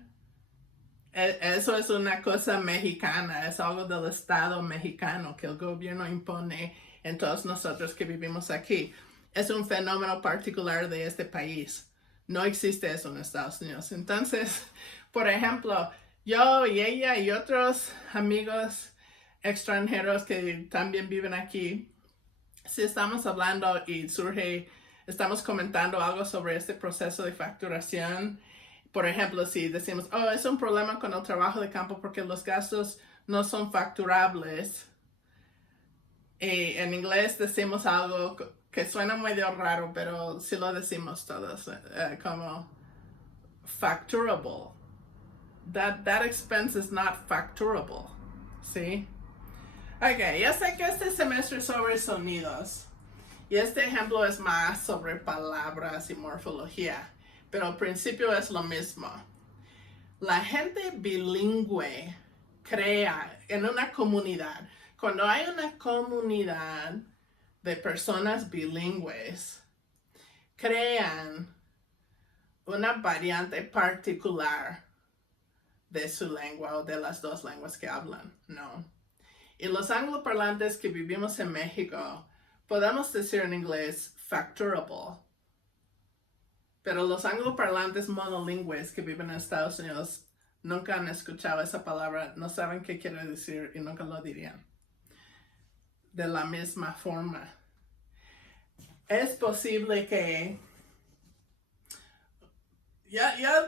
Eso es una cosa mexicana, es algo del Estado mexicano que el gobierno impone en todos nosotros que vivimos aquí. Es un fenómeno particular de este país. No existe eso en Estados Unidos. Entonces, por ejemplo, yo y ella y otros amigos extranjeros que también viven aquí, si estamos hablando y estamos comentando algo sobre este proceso de facturación, por ejemplo, si decimos, oh, es un problema con el trabajo de campo porque los gastos no son facturables, y en inglés decimos algo que suena medio raro, pero sí lo decimos todos, como facturable. That expense is not facturable, ¿sí? Ok, ya sé que este semestre es sobre sonidos. Y este ejemplo es más sobre palabras y morfología, pero al principio es lo mismo. La gente bilingüe crea en una comunidad. Cuando hay una comunidad de personas bilingües, crean una variante particular de su lengua o de las dos lenguas que hablan, ¿no? Y los angloparlantes que vivimos en México, podemos decir en inglés facturable, pero los angloparlantes monolingües que viven en Estados Unidos nunca han escuchado esa palabra, no saben qué quiere decir y nunca lo dirían. De la misma forma, es posible que yo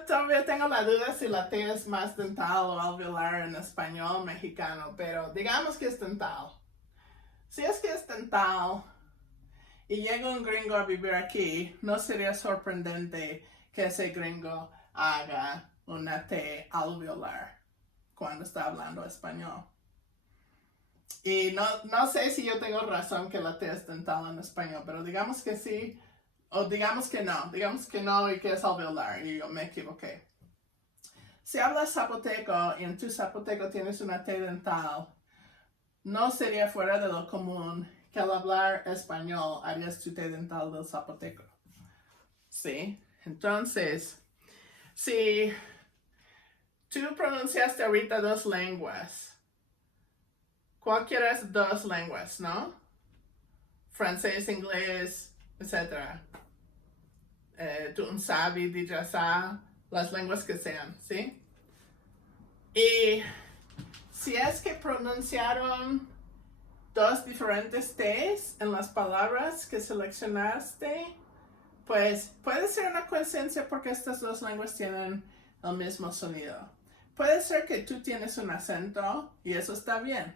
todavía tengo la duda si la T es más dental o alveolar en español mexicano, pero digamos que es dental. Si es que es dental y llega un gringo a vivir aquí, no sería sorprendente que ese gringo haga una T alveolar cuando está hablando español. Y no sé si yo tengo razón que la T es dental en español, pero digamos que sí, o digamos que no y que es alveolar y yo me equivoqué. Si hablas zapoteco y en tu zapoteco tienes una T dental, no sería fuera de lo común que al hablar español harías tu T dental del zapoteco. ¿Sí? Entonces, si tú pronunciaste ahorita dos lenguas, ¿cuál quieres dos lenguas, no? Francés, inglés, etc. Tunsavi, Dijasa, las lenguas que sean, ¿sí? Y si es que pronunciaron dos diferentes T's en las palabras que seleccionaste, pues puede ser una coincidencia porque estas dos lenguas tienen el mismo sonido. Puede ser que tú tienes un acento y eso está bien.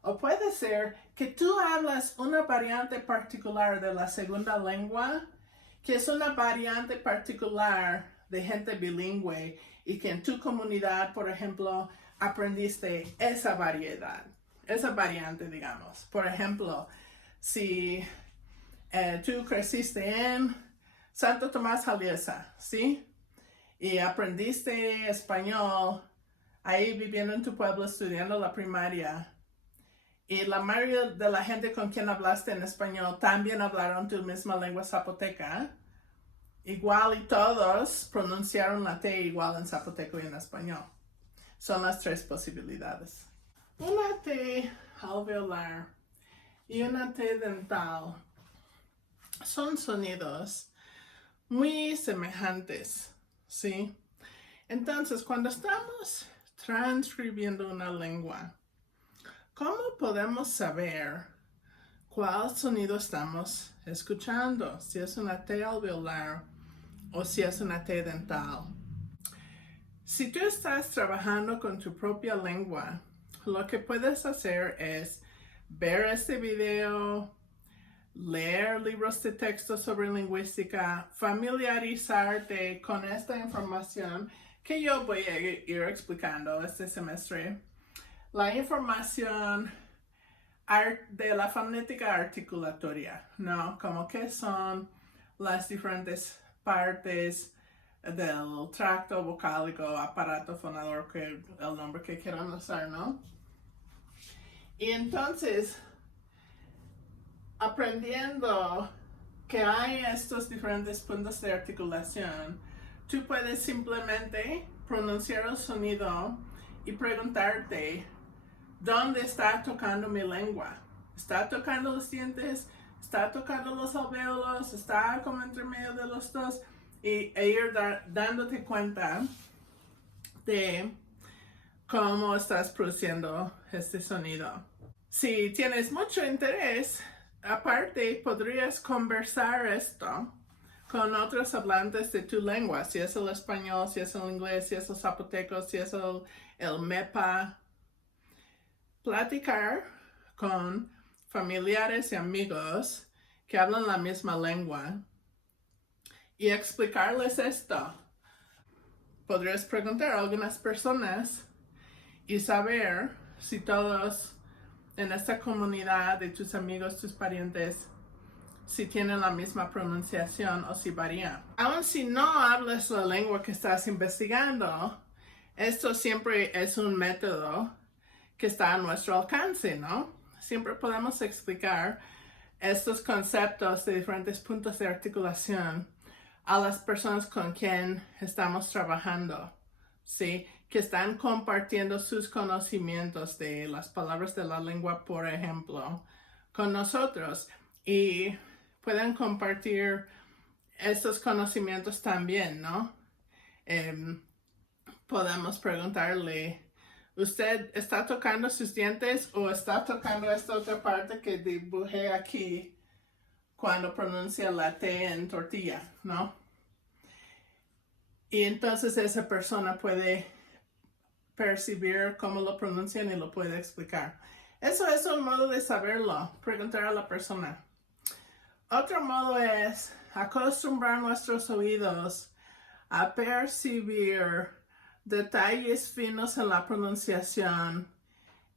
O puede ser que tú hablas una variante particular de la segunda lengua, que es una variante particular de gente bilingüe y que en tu comunidad, por ejemplo, aprendiste esa variante, digamos. Por ejemplo, si tú creciste en Santo Tomás Jaliesa, ¿sí? Y aprendiste español ahí viviendo en tu pueblo, estudiando la primaria. Y la mayoría de la gente con quien hablaste en español también hablaron tu misma lengua zapoteca. Igual y todos pronunciaron la T igual en zapoteco y en español. Son las tres posibilidades. Una T alveolar y una T dental son sonidos muy semejantes, ¿sí? Entonces, cuando estamos transcribiendo una lengua, ¿cómo podemos saber cuál sonido estamos escuchando? Si es una T alveolar o si es una T dental. Si tú estás trabajando con tu propia lengua, lo que puedes hacer es ver este video, leer libros de texto sobre lingüística, familiarizarte con esta información que yo voy a ir explicando este semestre. La información de la fonética articulatoria, ¿no? Como que son las diferentes partes del tracto vocálico, aparato fonador, que el nombre que quieran usar, ¿no? Y entonces, aprendiendo que hay estos diferentes puntos de articulación, tú puedes simplemente pronunciar el sonido y preguntarte, ¿dónde está tocando mi lengua? ¿Está tocando los dientes? ¿Está tocando los alvéolos? ¿Está como entre medio de los dos? E ir dándote cuenta de cómo estás produciendo este sonido. Si tienes mucho interés, aparte podrías conversar esto con otros hablantes de tu lengua, si es el español, si es el inglés, si es el zapoteco, si es el MEPA. Platicar con familiares y amigos que hablan la misma lengua y explicarles esto. Podrías preguntar a algunas personas y saber si todos en esta comunidad de tus amigos, tus parientes, si tienen la misma pronunciación o si varían. Aun si no hablas la lengua que estás investigando, esto siempre es un método que está a nuestro alcance, ¿no? Siempre podemos explicar estos conceptos de diferentes puntos de articulación a las personas con quien estamos trabajando, ¿sí? Que están compartiendo sus conocimientos de las palabras de la lengua, por ejemplo, con nosotros, y pueden compartir estos conocimientos también, ¿no? Podemos preguntarle, ¿usted está tocando sus dientes o está tocando esta otra parte que dibujé aquí cuando pronuncia la T en tortilla, ¿no? Y entonces esa persona puede percibir cómo lo pronuncian y lo puede explicar. Eso es un modo de saberlo, preguntar a la persona. Otro modo es acostumbrar nuestros oídos a percibir detalles finos en la pronunciación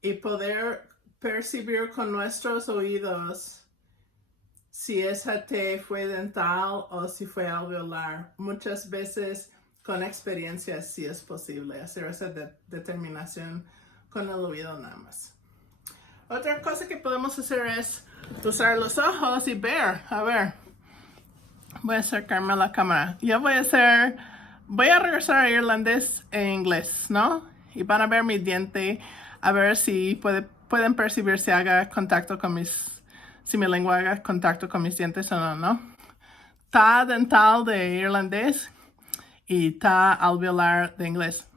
y poder percibir con nuestros oídos si esa T fue dental o si fue alveolar. Muchas veces con experiencia sí es posible hacer esa determinación con el oído nada más. Otra cosa que podemos hacer es usar los ojos y ver. A ver, voy a acercarme a la cámara. Yo voy a regresar a irlandés e inglés, ¿no? Y van a ver mi diente, a ver si pueden percibir si haga contacto con si mi lengua haga contacto con mis dientes o no, ¿no? Ta dental de irlandés y ta alveolar de inglés.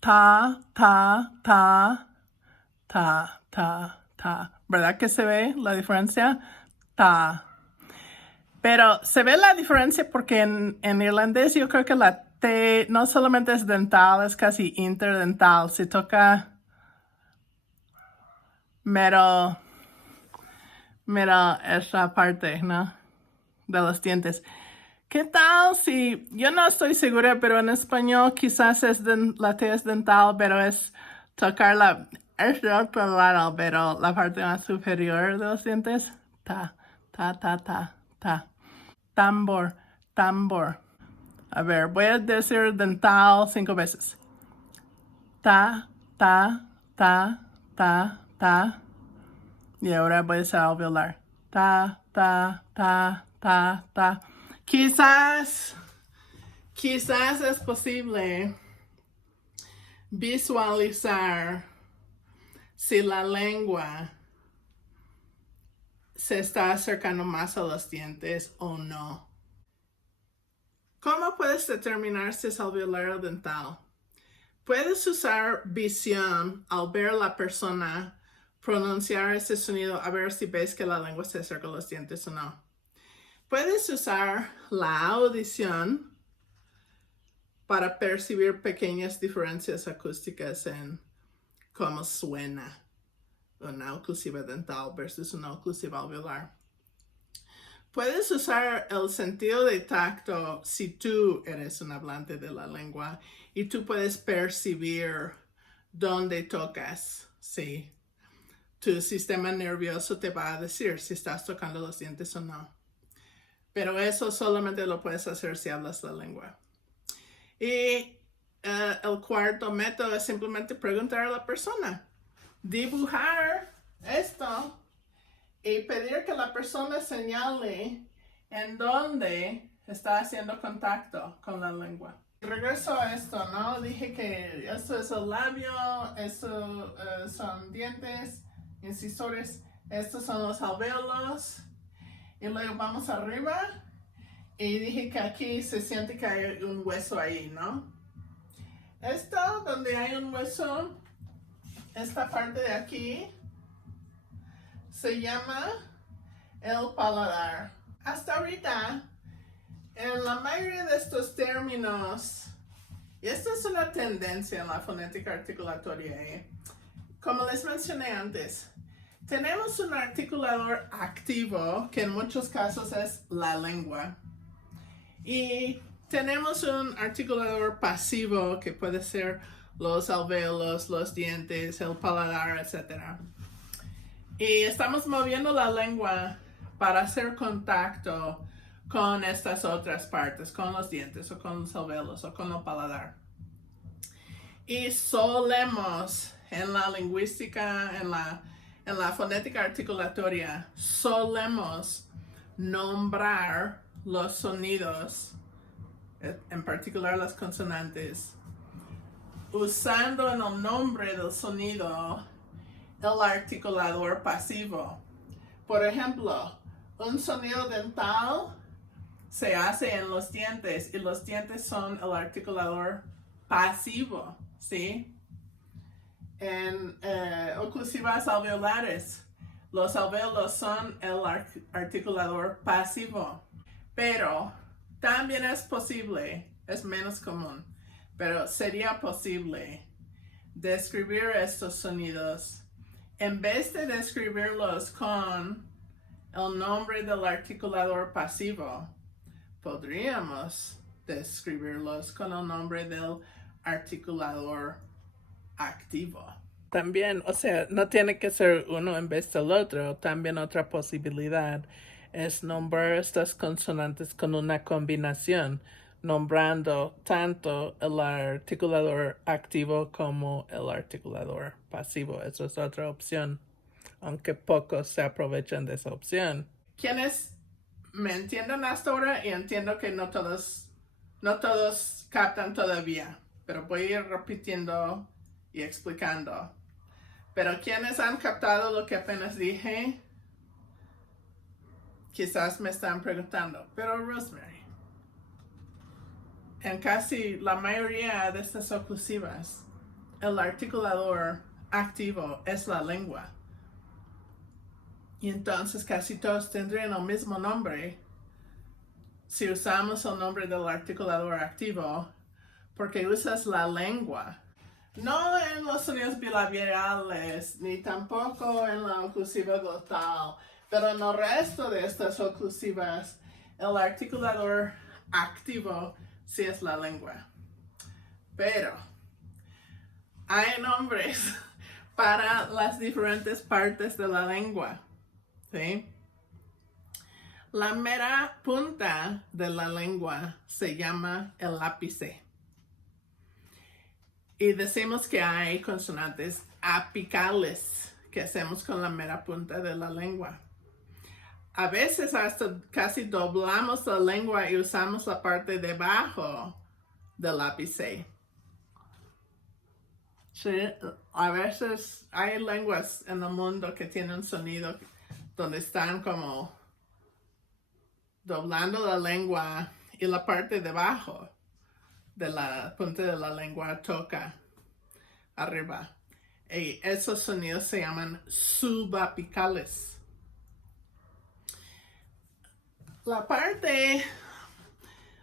Ta, ta, ta, ta, ta, ta. ¿Verdad que se ve la diferencia? Ta. Pero se ve la diferencia porque en irlandés yo creo que la T no solamente es dental, es casi interdental. Se toca mero esa parte, ¿no? De los dientes. ¿Qué tal si, yo no estoy segura, pero en español quizás la T es dental, pero es tocar es de otro lado, pero la parte más superior de los dientes? Ta, ta, ta, ta, ta. Tambor, tambor. A ver, voy a decir dental 5 veces. Ta, ta, ta, ta, ta. Y ahora voy a decir alveolar. Ta, ta, ta, ta, ta. Quizás es posible visualizar si la lengua se está acercando más a los dientes o no. ¿Cómo puedes determinar si es alveolar o dental? Puedes usar visión al ver a la persona pronunciar ese sonido, a ver si ves que la lengua se acerca a los dientes o no. Puedes usar la audición para percibir pequeñas diferencias acústicas en cómo suena una oclusiva dental versus una oclusiva alveolar. Puedes usar el sentido de tacto si tú eres un hablante de la lengua y tú puedes percibir dónde tocas, ¿sí? Tu sistema nervioso te va a decir si estás tocando los dientes o no. Pero eso solamente lo puedes hacer si hablas la lengua. Y el cuarto método es simplemente preguntar a la persona. Dibujar esto y pedir que la persona señale en dónde está haciendo contacto con la lengua. Regreso a esto, ¿no? Dije que esto es el labio, esto son dientes, incisores, estos son los alvéolos, y luego vamos arriba, y dije que aquí se siente que hay un hueso ahí, ¿no? Esto, donde hay un hueso, esta parte de aquí, se llama el paladar. Hasta ahorita, en la mayoría de estos términos, y esta es una tendencia en la fonética articulatoria, como les mencioné antes, tenemos un articulador activo, que en muchos casos es la lengua, y tenemos un articulador pasivo, que puede ser los alvéolos, los dientes, el paladar, etc. Y estamos moviendo la lengua para hacer contacto con estas otras partes, con los dientes o con los alvéolos o con el paladar. Y solemos en la lingüística, en la fonética articulatoria, solemos nombrar los sonidos, en particular las consonantes, usando en el nombre del sonido el articulador pasivo. Por ejemplo, un sonido dental se hace en los dientes y los dientes son el articulador pasivo, ¿sí? En oclusivas alveolares, los alvéolos son el articulador pasivo. Pero también es posible, es menos común, pero sería posible describir estos sonidos en vez de describirlos con el nombre del articulador pasivo. Podríamos describirlos con el nombre del articulador activo. También, o sea, no tiene que ser uno en vez del otro. También otra posibilidad es nombrar estas consonantes con una combinación, nombrando tanto el articulador activo como el articulador pasivo. Eso es otra opción, aunque pocos se aprovechan de esa opción. ¿Quiénes me entienden hasta ahora? Y entiendo que no todos captan todavía, pero voy a ir repitiendo y explicando. Pero quienes han captado lo que apenas dije, quizás me están preguntando, pero Rosemary, en casi la mayoría de estas oclusivas, el articulador activo es la lengua. Y entonces casi todos tendrían el mismo nombre si usamos el nombre del articulador activo, porque usas la lengua. No en los sonidos bilabiales, ni tampoco en la oclusiva glotal, pero en el resto de estas oclusivas, el articulador activo sí es la lengua. Pero hay nombres para las diferentes partes de la lengua, ¿sí? La mera punta de la lengua se llama el ápice. Y decimos que hay consonantes apicales que hacemos con la mera punta de la lengua. A veces hasta casi doblamos la lengua y usamos la parte de abajo del ápice. Sí, a veces hay lenguas en el mundo que tienen sonido donde están como doblando la lengua y la parte de abajo de la punta de la lengua toca arriba. Y esos sonidos se llaman subapicales. La parte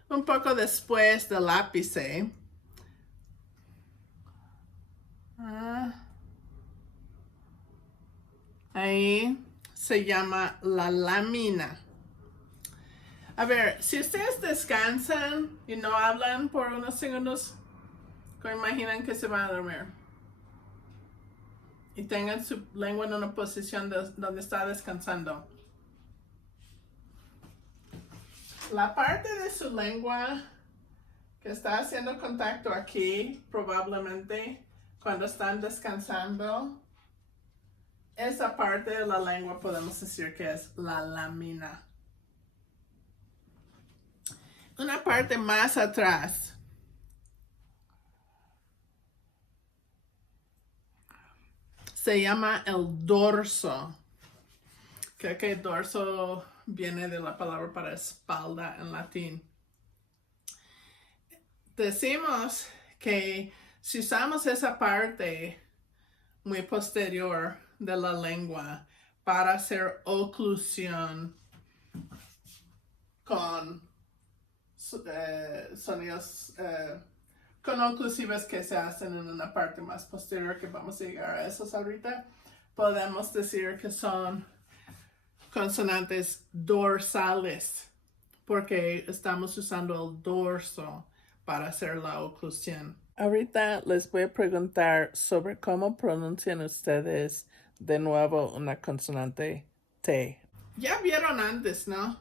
un poco después del ápice, ahí se llama la lámina. A ver, si ustedes descansan y no hablan por unos segundos, imaginan que se van a dormir y tengan su lengua en una posición donde está descansando. La parte de su lengua que está haciendo contacto aquí, probablemente cuando están descansando, esa parte de la lengua podemos decir que es la lámina. Una parte más atrás se llama el dorso. Creo que dorso viene de la palabra para espalda en latín. Decimos que si usamos esa parte muy posterior de la lengua para hacer oclusión con sonidos con oclusivas que se hacen en una parte más posterior, que vamos a llegar a esos ahorita, podemos decir que son consonantes dorsales porque estamos usando el dorso para hacer la oclusión. Ahorita les voy a preguntar sobre cómo pronuncian ustedes de nuevo una consonante T. Ya vieron antes, ¿no?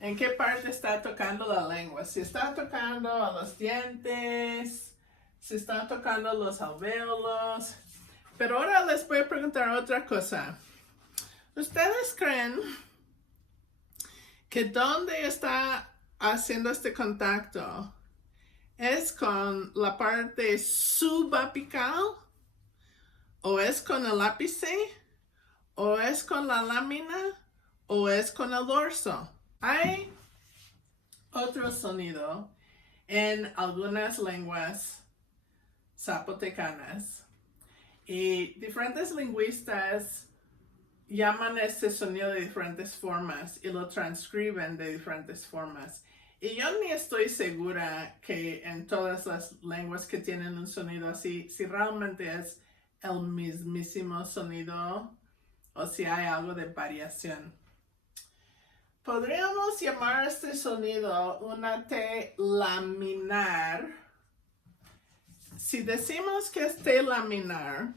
¿En qué parte está tocando la lengua? Si está tocando a los dientes, si está tocando los alvéolos. Pero ahora les voy a preguntar otra cosa. ¿Ustedes creen que dónde está haciendo este contacto es con la parte subapical, o es con el ápice, o es con la lámina, o es con el dorso? Hay otro sonido en algunas lenguas zapotecanas y diferentes lingüistas llaman este sonido de diferentes formas y lo transcriben de diferentes formas. Y yo ni estoy segura que en todas las lenguas que tienen un sonido así, si realmente es el mismísimo sonido o si hay algo de variación. Podríamos llamar este sonido una T laminar. Si decimos que es T laminar,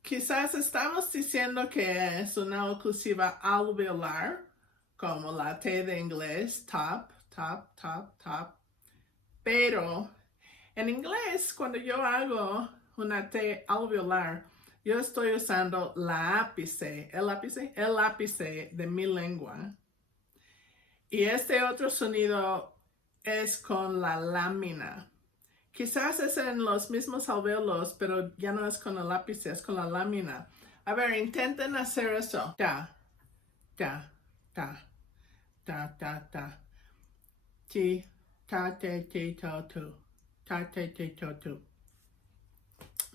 quizás estamos diciendo que es una oclusiva alveolar, como la T de inglés, top, top, top, top. Pero en inglés, cuando yo hago una T alveolar, yo estoy usando el ápice de mi lengua. Y este otro sonido es con la lámina. Quizás es en los mismos alvéolos, pero ya no es con el ápice, es con la lámina. A ver, intenten hacer eso. Ta, ta, ta, ta, ta, ta. Ti, ta, te, ti, to, tu. Ta, te, ti, to, tu.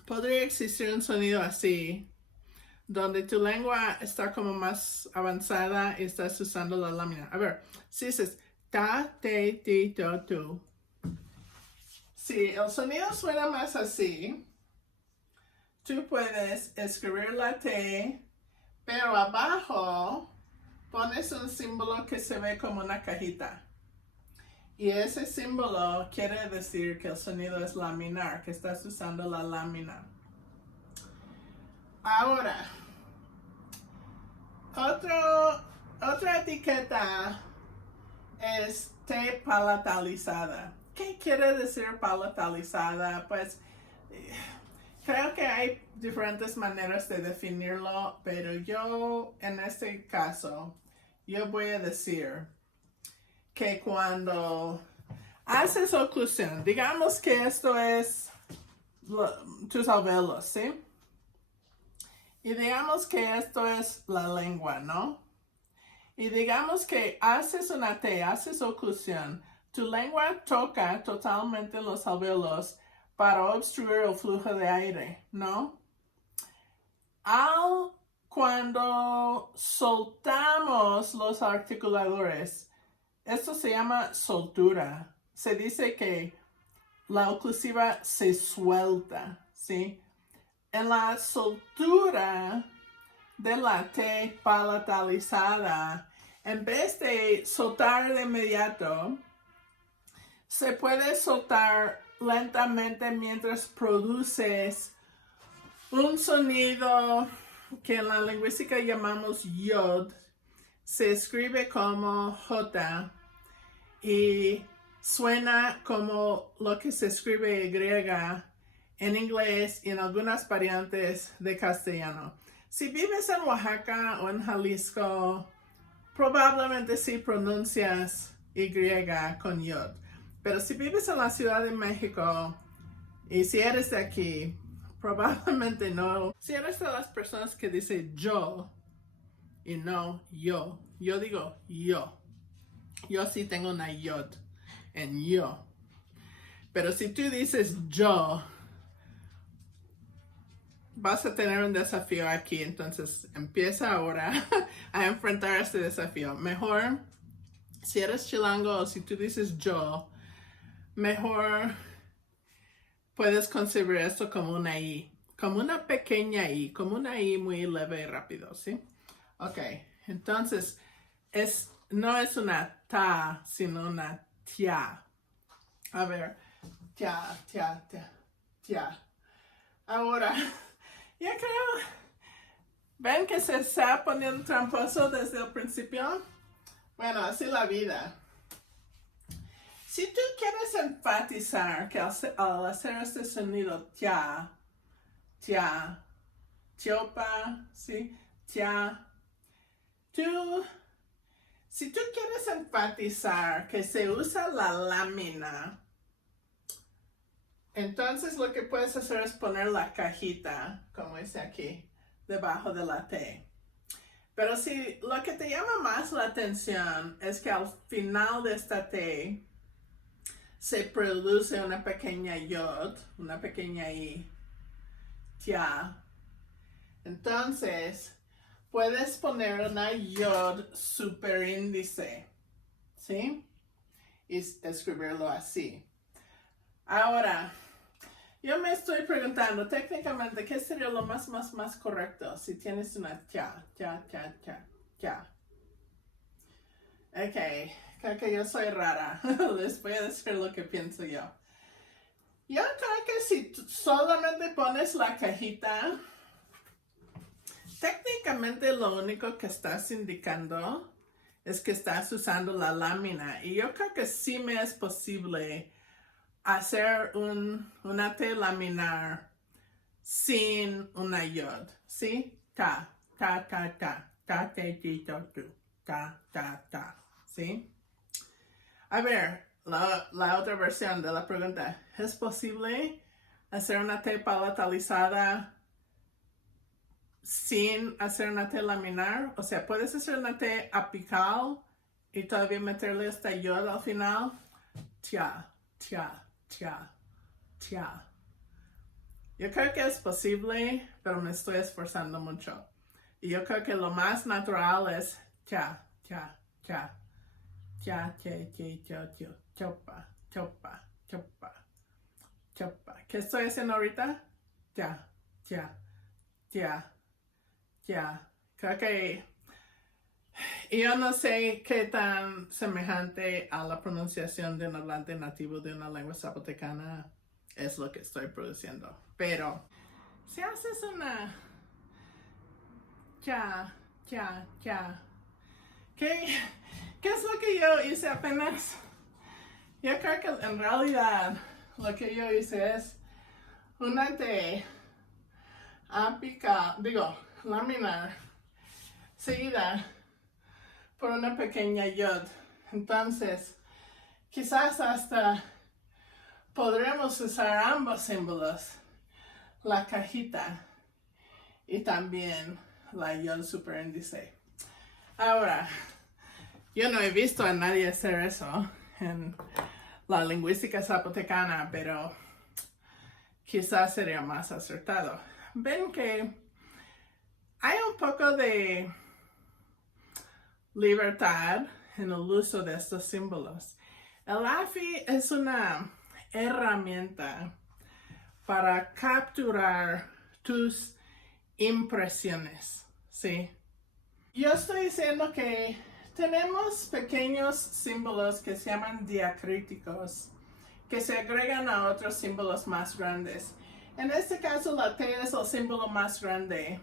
Podría existir un sonido así, donde tu lengua está como más avanzada y estás usando la lámina. A ver, si dices ta, te, ti, to, tu. Si el sonido suena más así, tú puedes escribir la T, pero abajo pones un símbolo que se ve como una cajita. Y ese símbolo quiere decir que el sonido es laminar, que estás usando la lámina. Ahora, otra etiqueta es T palatalizada. ¿Qué quiere decir palatalizada? Pues creo que hay diferentes maneras de definirlo, pero yo en este caso, yo voy a decir que cuando haces oclusión, digamos que esto es tus alvéolos, ¿sí? Y digamos que esto es la lengua, ¿no? Y digamos que haces una T, haces oclusión, tu lengua toca totalmente los alvéolos para obstruir el flujo de aire, ¿no? Cuando soltamos los articuladores, esto se llama soltura. Se dice que la oclusiva se suelta, ¿sí? En la soltura de la T palatalizada, en vez de soltar de inmediato, se puede soltar lentamente mientras produces un sonido que en la lingüística llamamos yod. Se escribe como J y suena como lo que se escribe Y en inglés y en algunas variantes de castellano. Si vives en Oaxaca o en Jalisco, probablemente sí pronuncias Y con yod. Pero si vives en la Ciudad de México y si eres de aquí, probablemente no. Si eres de las personas que dice yo y no yo, yo digo yo. Yo sí tengo una yod en yo. Pero si tú dices yo, vas a tener un desafío aquí. Entonces empieza ahora a enfrentar este desafío. Mejor, si eres chilango o si tú dices yo, mejor puedes concebir esto como una I. Como una pequeña I. Como una I muy leve y rápido, ¿sí? Ok, entonces no es una ta, sino una tia. A ver, tia, tia, tia, tia. Ahora, ya creo, ¿ven que se está poniendo tramposo desde el principio? Bueno, así la vida. Si tú quieres enfatizar que al hacer este sonido tia, tia, tiopa, ¿sí? Tia, si tú quieres enfatizar que se usa la lámina, entonces lo que puedes hacer es poner la cajita, como dice aquí, debajo de la T. Pero si lo que te llama más la atención es que al final de esta T se produce una pequeña yod, una pequeña I, tia. Entonces, puedes poner una yod superíndice, ¿sí? Y escribirlo así. Ahora, yo me estoy preguntando, técnicamente, ¿qué sería lo más correcto si tienes una tia? Ok, creo que yo soy rara. Les voy a decir lo que pienso yo. Yo creo que si solamente pones la cajita, técnicamente lo único que estás indicando es que estás usando la lámina. Y yo creo que sí me es posible hacer una T laminar sin una yod, ¿sí? Ta, ta, ta, ta, ta, te, ti, to, tu, ta, ta, ta, ¿sí? A ver, la otra versión de la pregunta. ¿Es posible hacer una T palatalizada sin hacer una T laminar? O sea, ¿puedes hacer una T apical y todavía meterle esta yod al final? Tia, tia, tia, tia. Yo creo que es posible, pero me estoy esforzando mucho. Y yo creo que lo más natural es tia, tia, tia, tia, tia, tia, tia, tia, chopa, chopa, chopa, chopa. ¿Qué estoy haciendo ahorita? Tia, tia, tia, tia. Creo que yo no sé qué tan semejante a la pronunciación de un hablante nativo de una lengua zapotecana es lo que estoy produciendo. Pero si haces una cha, cha, cha, ¿qué es lo que yo hice apenas? Yo creo que en realidad lo que yo hice es una T apical, laminar, seguida por una pequeña yod. Entonces, quizás hasta podremos usar ambos símbolos, la cajita y también la yod superíndice. Ahora, yo no he visto a nadie hacer eso en la lingüística zapotecana, pero quizás sería más acertado. Ven que hay un poco de libertad en el uso de estos símbolos. El AFI es una herramienta para capturar tus impresiones, ¿sí? Yo estoy diciendo que tenemos pequeños símbolos que se llaman diacríticos, que se agregan a otros símbolos más grandes. En este caso, la T es el símbolo más grande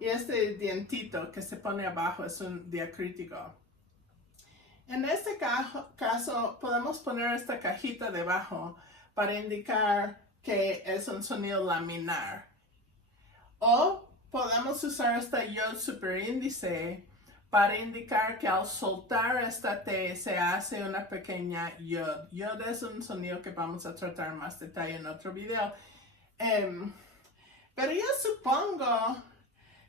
y este dientito que se pone abajo es un diacrítico. En este caso, podemos poner esta cajita debajo para indicar que es un sonido laminar. O podemos usar esta yod superíndice para indicar que al soltar esta T se hace una pequeña yod. Yod es un sonido que vamos a tratar más detalle en otro video. Pero yo supongo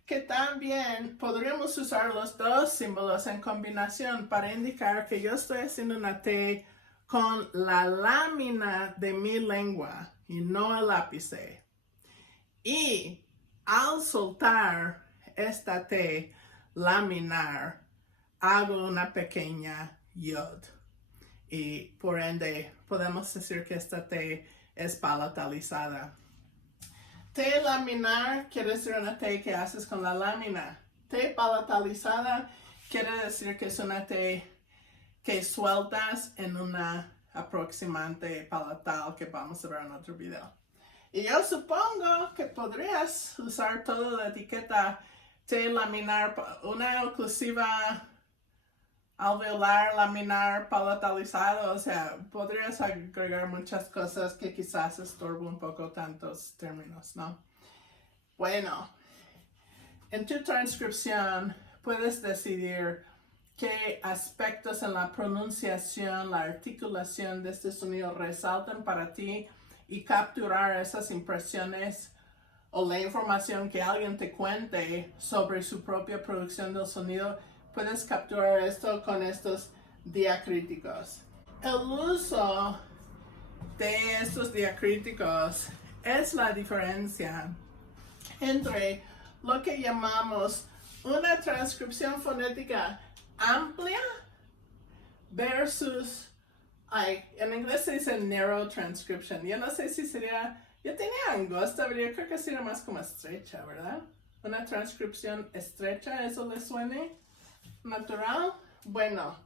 que también podríamos usar los dos símbolos en combinación para indicar que yo estoy haciendo una T con la lámina de mi lengua y no el ápice. Y al soltar esta T laminar, hago una pequeña yod. Y por ende, podemos decir que esta T es palatalizada. T laminar quiere decir una T que haces con la lámina. T palatalizada quiere decir que es una T que sueltas en una aproximante palatal que vamos a ver en otro video. Y yo supongo que podrías usar toda la etiqueta T laminar, una oclusiva alveolar, laminar, palatalizado, o sea, podrías agregar muchas cosas que quizás estorben un poco tantos términos, ¿no? Bueno, en tu transcripción puedes decidir qué aspectos en la pronunciación, la articulación de este sonido resaltan para ti y capturar esas impresiones o la información que alguien te cuente sobre su propia producción del sonido. Puedes capturar esto con estos diacríticos. El uso de estos diacríticos es la diferencia entre lo que llamamos una transcripción fonética amplia versus, en inglés se dice narrow transcription. Yo no sé si sería, yo tenía angosta, pero yo creo que sería más como estrecha, ¿verdad? Una transcripción estrecha, ¿eso le suene natural? Bueno,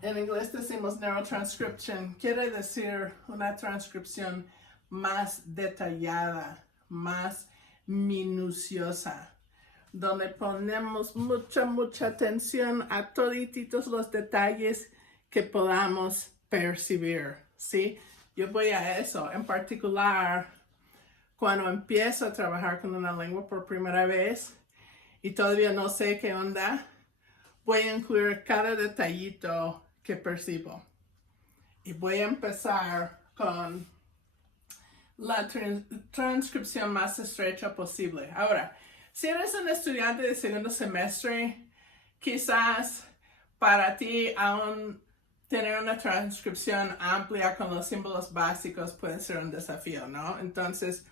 en inglés decimos narrow transcription, quiere decir una transcripción más detallada, más minuciosa, donde ponemos mucha atención a todititos los detalles que podamos percibir, ¿sí? Yo voy a eso, en particular, cuando empiezo a trabajar con una lengua por primera vez y todavía no sé qué onda, voy a incluir cada detallito que percibo. Y voy a empezar con la transcripción más estrecha posible. Ahora, si eres un estudiante de segundo semestre, quizás para ti aún tener una transcripción amplia con los símbolos básicos puede ser un desafío, ¿no? Entonces,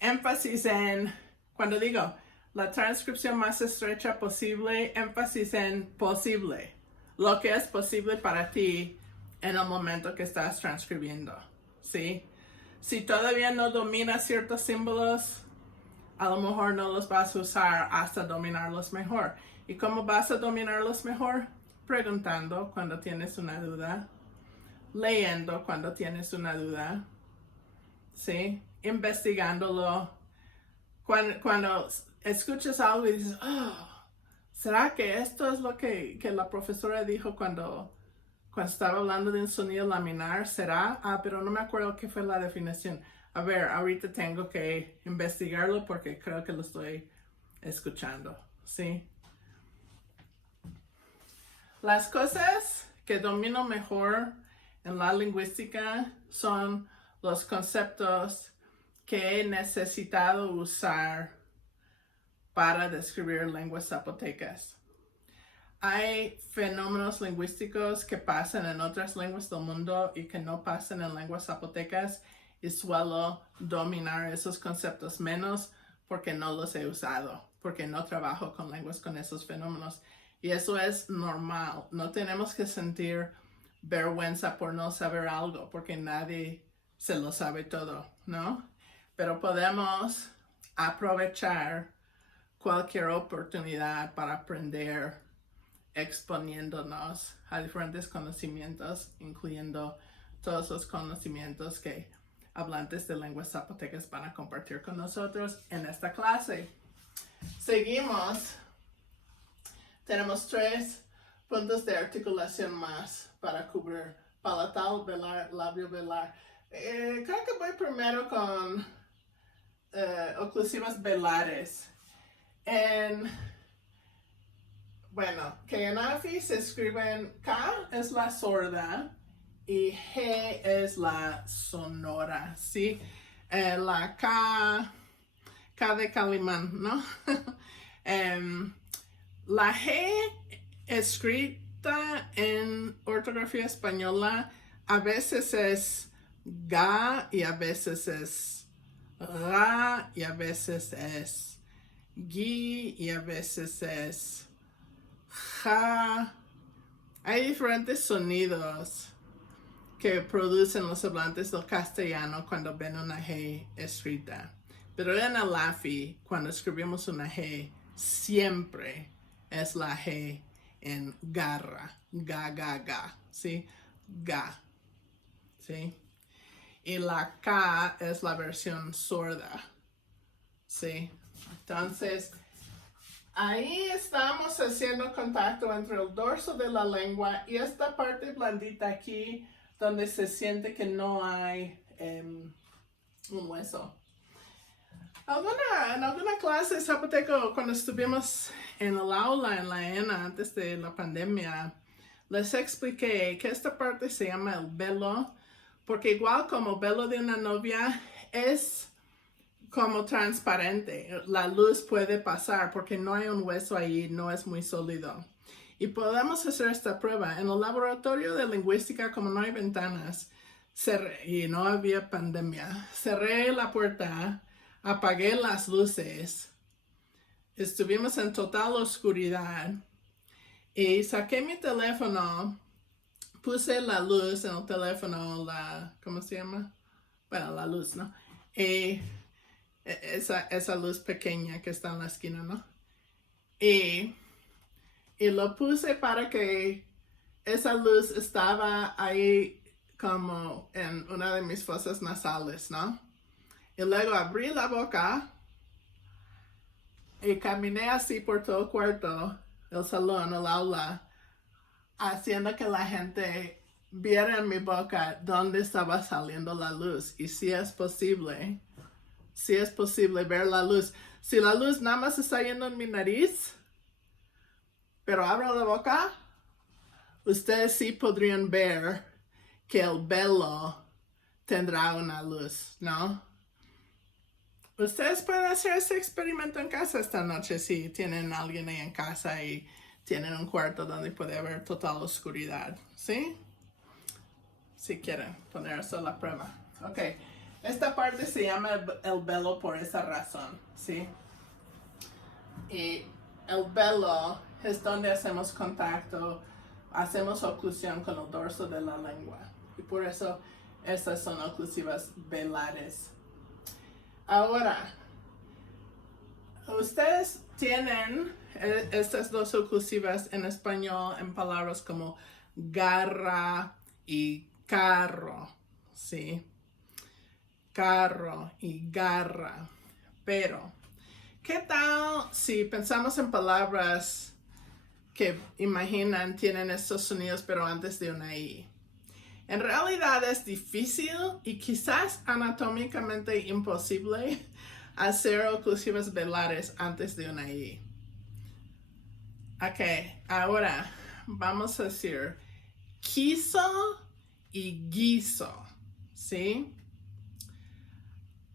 énfasis en, cuando digo la transcripción más estrecha posible, énfasis en posible, lo que es posible para ti en el momento que estás transcribiendo, ¿sí? Si todavía no dominas ciertos símbolos, a lo mejor no los vas a usar hasta dominarlos mejor. ¿Y cómo vas a dominarlos mejor? Preguntando cuando tienes una duda, leyendo cuando tienes una duda, ¿sí? Investigándolo. Cuando escuchas algo y dices, oh, ¿será que esto es lo que la profesora dijo cuando estaba hablando de un sonido laminar? ¿Será? Pero no me acuerdo qué fue la definición. A ver, ahorita tengo que investigarlo porque creo que lo estoy escuchando, ¿sí? Las cosas que domino mejor en la lingüística son los conceptos que he necesitado usar para describir lenguas zapotecas. Hay fenómenos lingüísticos que pasan en otras lenguas del mundo y que no pasan en lenguas zapotecas, y suelo dominar esos conceptos menos porque no los he usado, porque no trabajo con lenguas con esos fenómenos. Y eso es normal. No tenemos que sentir vergüenza por no saber algo, porque nadie se lo sabe todo, ¿no? Pero podemos aprovechar cualquier oportunidad para aprender exponiéndonos a diferentes conocimientos, incluyendo todos los conocimientos que hablantes de lenguas zapotecas van a compartir con nosotros en esta clase. Seguimos. Tenemos 3 puntos de articulación más para cubrir: palatal, velar, labio velar. Creo que voy primero con oclusivas velares. Bueno, que en AFI se escriben K es la sorda y G es la sonora, ¿sí? La K de Calimán, ¿no? La G escrita en ortografía española a veces es ga y a veces es ra y a veces es gi y a veces es ja. Hay diferentes sonidos que producen los hablantes del castellano cuando ven una G escrita. Pero en el AFI, cuando escribimos una G, siempre es la G en garra, ga, ¿sí? Ga, ¿sí? Y la K es la versión sorda, ¿sí? Entonces, ahí estamos haciendo contacto entre el dorso de la lengua y esta parte blandita aquí, donde se siente que no hay un hueso. En alguna clase zapoteco, cuando estuvimos en el aula en la ENA antes de la pandemia, les expliqué que esta parte se llama el velo, porque igual como velo de una novia es como transparente, la luz puede pasar porque no hay un hueso ahí, no es muy sólido. Y podemos hacer esta prueba. En el laboratorio de lingüística, como no hay ventanas y no había pandemia, cerré la puerta, apagué las luces, estuvimos en total oscuridad y saqué mi teléfono, puse la luz en el teléfono, ¿cómo se llama? Bueno, la luz, ¿no? Y esa luz pequeña que está en la esquina, ¿no? Y lo puse para que esa luz estaba ahí como en una de mis fosas nasales, ¿no? Y luego abrí la boca y caminé así por todo el cuarto, el salón, el aula, haciendo que la gente viera en mi boca dónde estaba saliendo la luz. Y si es posible ver la luz. Si la luz nada más está yendo en mi nariz, pero abro la boca, ustedes sí podrían ver que el velo tendrá una luz, ¿no? Ustedes pueden hacer ese experimento en casa esta noche si tienen a alguien ahí en casa y tienen un cuarto donde puede haber total oscuridad, ¿sí? Si quieren poner eso a la prueba. Ok, esta parte se llama el velo por esa razón, ¿sí? Y el velo es donde hacemos contacto, hacemos oclusión con el dorso de la lengua. Y por eso estas son oclusivas velares. Ahora, ustedes tienen estas dos oclusivas en español en palabras como garra y carro, ¿sí? Carro y garra. Pero, ¿qué tal si pensamos en palabras que imaginan tienen estos sonidos pero antes de una I? En realidad es difícil y quizás anatómicamente imposible hacer oclusivas velares antes de una I. Ok, ahora vamos a decir quiso y guiso, ¿sí?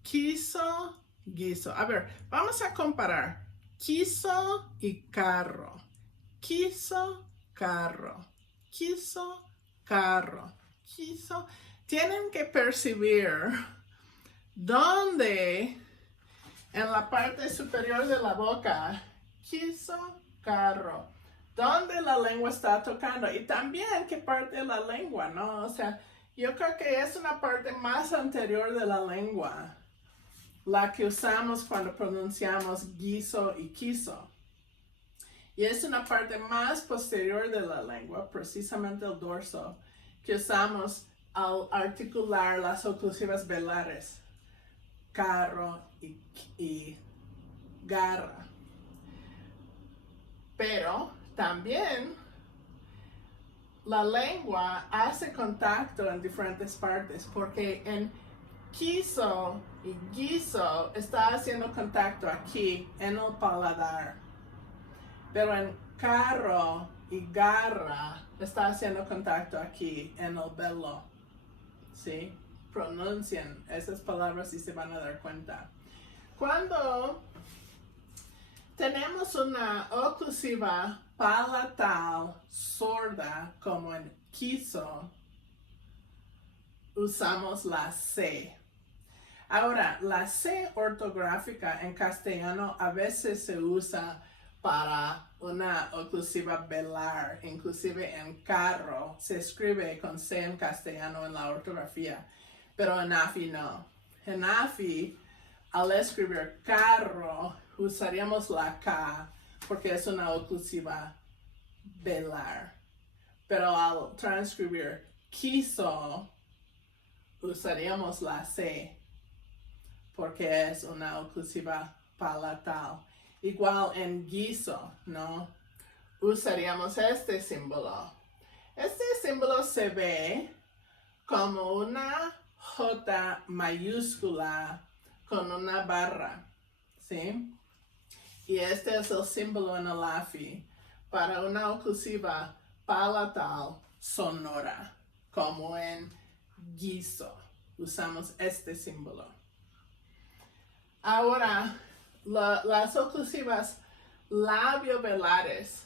Quiso, guiso. A ver, vamos a comparar quiso y carro. Quiso, carro. Quiso, carro. Quiso. Tienen que percibir dónde en la parte superior de la boca, quiso, carro, dónde la lengua está tocando y también qué parte de la lengua, ¿no? O sea, yo creo que es una parte más anterior de la lengua, la que usamos cuando pronunciamos guiso y quiso. Y es una parte más posterior de la lengua, precisamente el dorso, que usamos al articular las oclusivas velares, carro y garra. Pero también la lengua hace contacto en diferentes partes, porque en quiso y guiso está haciendo contacto aquí en el paladar, pero en carro y garra está haciendo contacto aquí en el velo. ¿Sí? Pronuncian esas palabras y se van a dar cuenta. Cuando tenemos una oclusiva palatal sorda, como en quiso, usamos la C. Ahora, la C ortográfica en castellano a veces se usa para una oclusiva velar, inclusive en carro se escribe con C en castellano en la ortografía, pero en AFI no. En AFI, al escribir carro, usaríamos la K porque es una oclusiva velar, pero al transcribir quiso, usaríamos la C porque es una oclusiva palatal. Igual en guiso, ¿no? Usaríamos este símbolo. Este símbolo se ve como una J mayúscula con una barra, ¿sí? Y este es el símbolo en el AFI para una oclusiva palatal sonora, como en guiso. Usamos este símbolo. Ahora, las oclusivas labiovelares.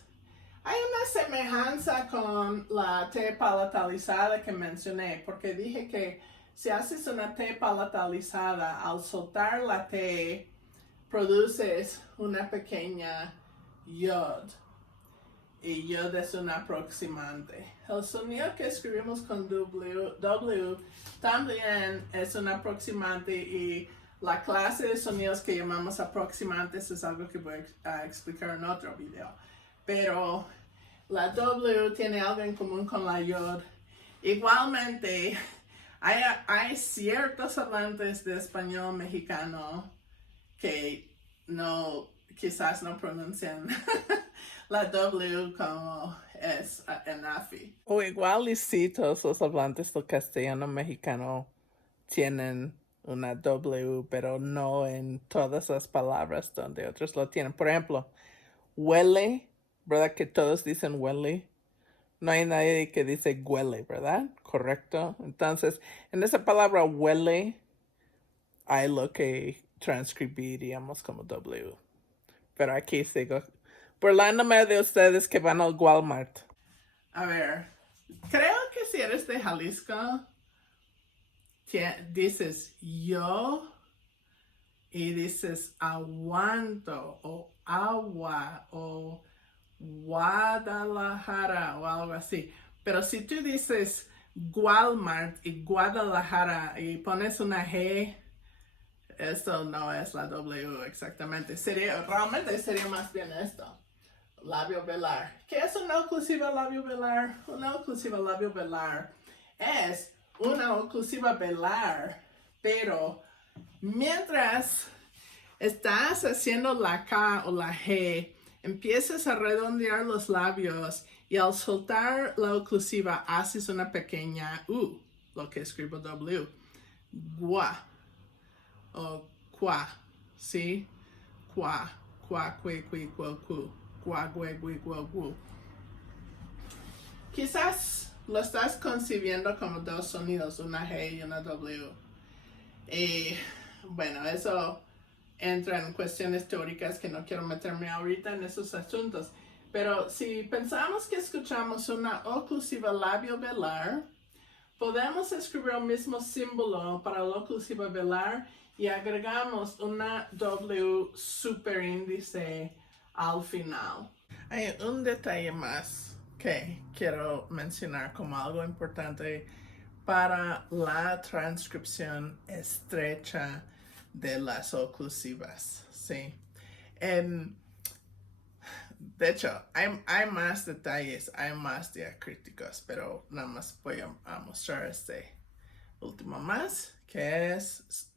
Hay una semejanza con la T palatalizada que mencioné, porque dije que si haces una T palatalizada, al soltar la T, produces una pequeña yod. Y yod es un aproximante. El sonido que escribimos con W también es un aproximante, y la clase de sonidos que llamamos aproximantes es algo que voy a explicar en otro video. Pero la W tiene algo en común con la yod. Igualmente, hay ciertos hablantes de español mexicano que quizás no pronuncian la W como es en AFI. O igual y sí, todos los hablantes del castellano mexicano tienen una W, pero no en todas las palabras donde otros lo tienen. Por ejemplo, huele, ¿verdad? Que todos dicen huele. No hay nadie que dice huele, ¿verdad? Correcto. Entonces, en esa palabra huele, hay lo que transcribiríamos como W. Pero aquí sigo burlándome de ustedes que van al Walmart. A ver, creo que si eres de Jalisco, dices yo y dices aguanto o agua o Guadalajara o algo así. Pero si tú dices Walmart y Guadalajara y pones una G, esto no es la W exactamente. Realmente sería más bien esto. Labio velar. ¿Qué es una oclusiva labio velar? Una oclusiva labio velar es una oclusiva velar, pero mientras estás haciendo la K o la G, empiezas a redondear los labios y al soltar la oclusiva haces una pequeña U, lo que escribo W. Gua o qua, ¿sí? Qua, cue, cu. Gua, gue, gui, gu. Quizás lo estás concibiendo como dos sonidos, una G y una W. Y bueno, eso entra en cuestiones teóricas que no quiero meterme ahorita en esos asuntos. Pero si pensamos que escuchamos una oclusiva labio velar, podemos escribir el mismo símbolo para la oclusiva velar y agregamos una W superíndice al final. Hay un detalle más que quiero mencionar como algo importante para la transcripción estrecha de las oclusivas, ¿sí? De hecho, hay más detalles, hay más diacríticos, pero nada más voy a mostrar este último más, que es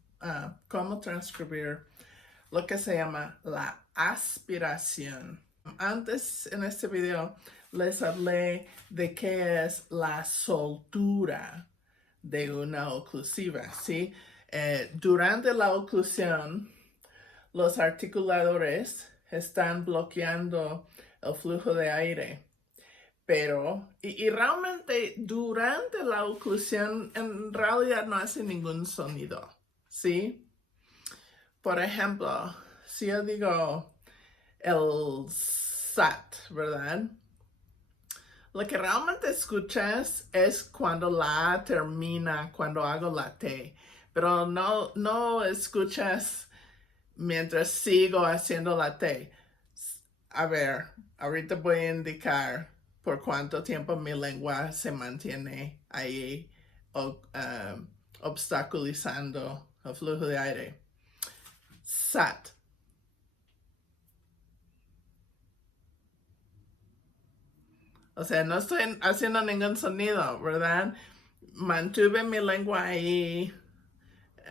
cómo transcribir lo que se llama la aspiración. Antes en este video les hablé de qué es la soltura de una oclusiva, ¿sí? Durante la oclusión, los articuladores están bloqueando el flujo de aire, pero, y realmente durante la oclusión, en realidad no hace ningún sonido, ¿sí? Por ejemplo, si yo digo el SAT, ¿verdad? Lo que realmente escuchas es cuando la A termina, cuando hago la T, pero no escuchas mientras sigo haciendo la T. A ver, ahorita voy a indicar por cuánto tiempo mi lengua se mantiene ahí obstaculizando el flujo de aire. SAT. O sea, no estoy haciendo ningún sonido, ¿verdad? Mantuve mi lengua ahí,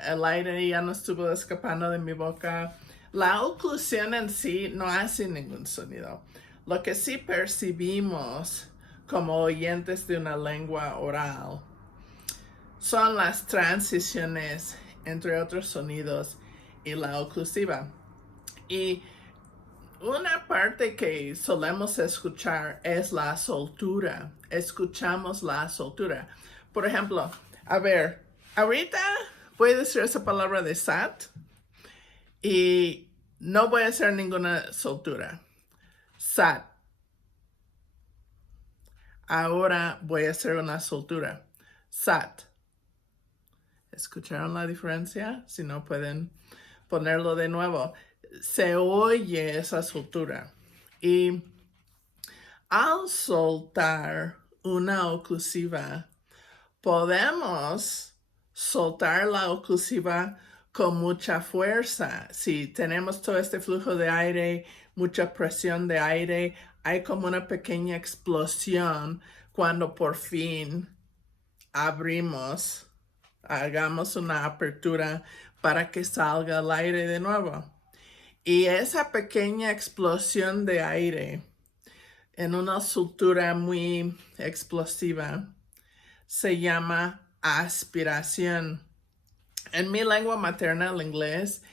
el aire ya no estuvo escapando de mi boca. La oclusión en sí no hace ningún sonido. Lo que sí percibimos como oyentes de una lengua oral son las transiciones entre otros sonidos y la oclusiva. Y una parte que solemos escuchar es la soltura. Escuchamos la soltura. Por ejemplo, a ver, ahorita voy a decir esa palabra de SAT y no voy a hacer ninguna soltura. SAT. Ahora voy a hacer una soltura. SAT. ¿Escucharon la diferencia? Si no, pueden ponerlo de nuevo. Se oye esa soltura. Y al soltar una oclusiva, podemos soltar la oclusiva con mucha fuerza. Si tenemos todo este flujo de aire, mucha presión de aire, hay como una pequeña explosión cuando por fin abrimos, hagamos una apertura para que salga el aire de nuevo. Y esa pequeña explosión de aire en una soltura muy explosiva se llama aspiración. En mi lengua materna, el inglés,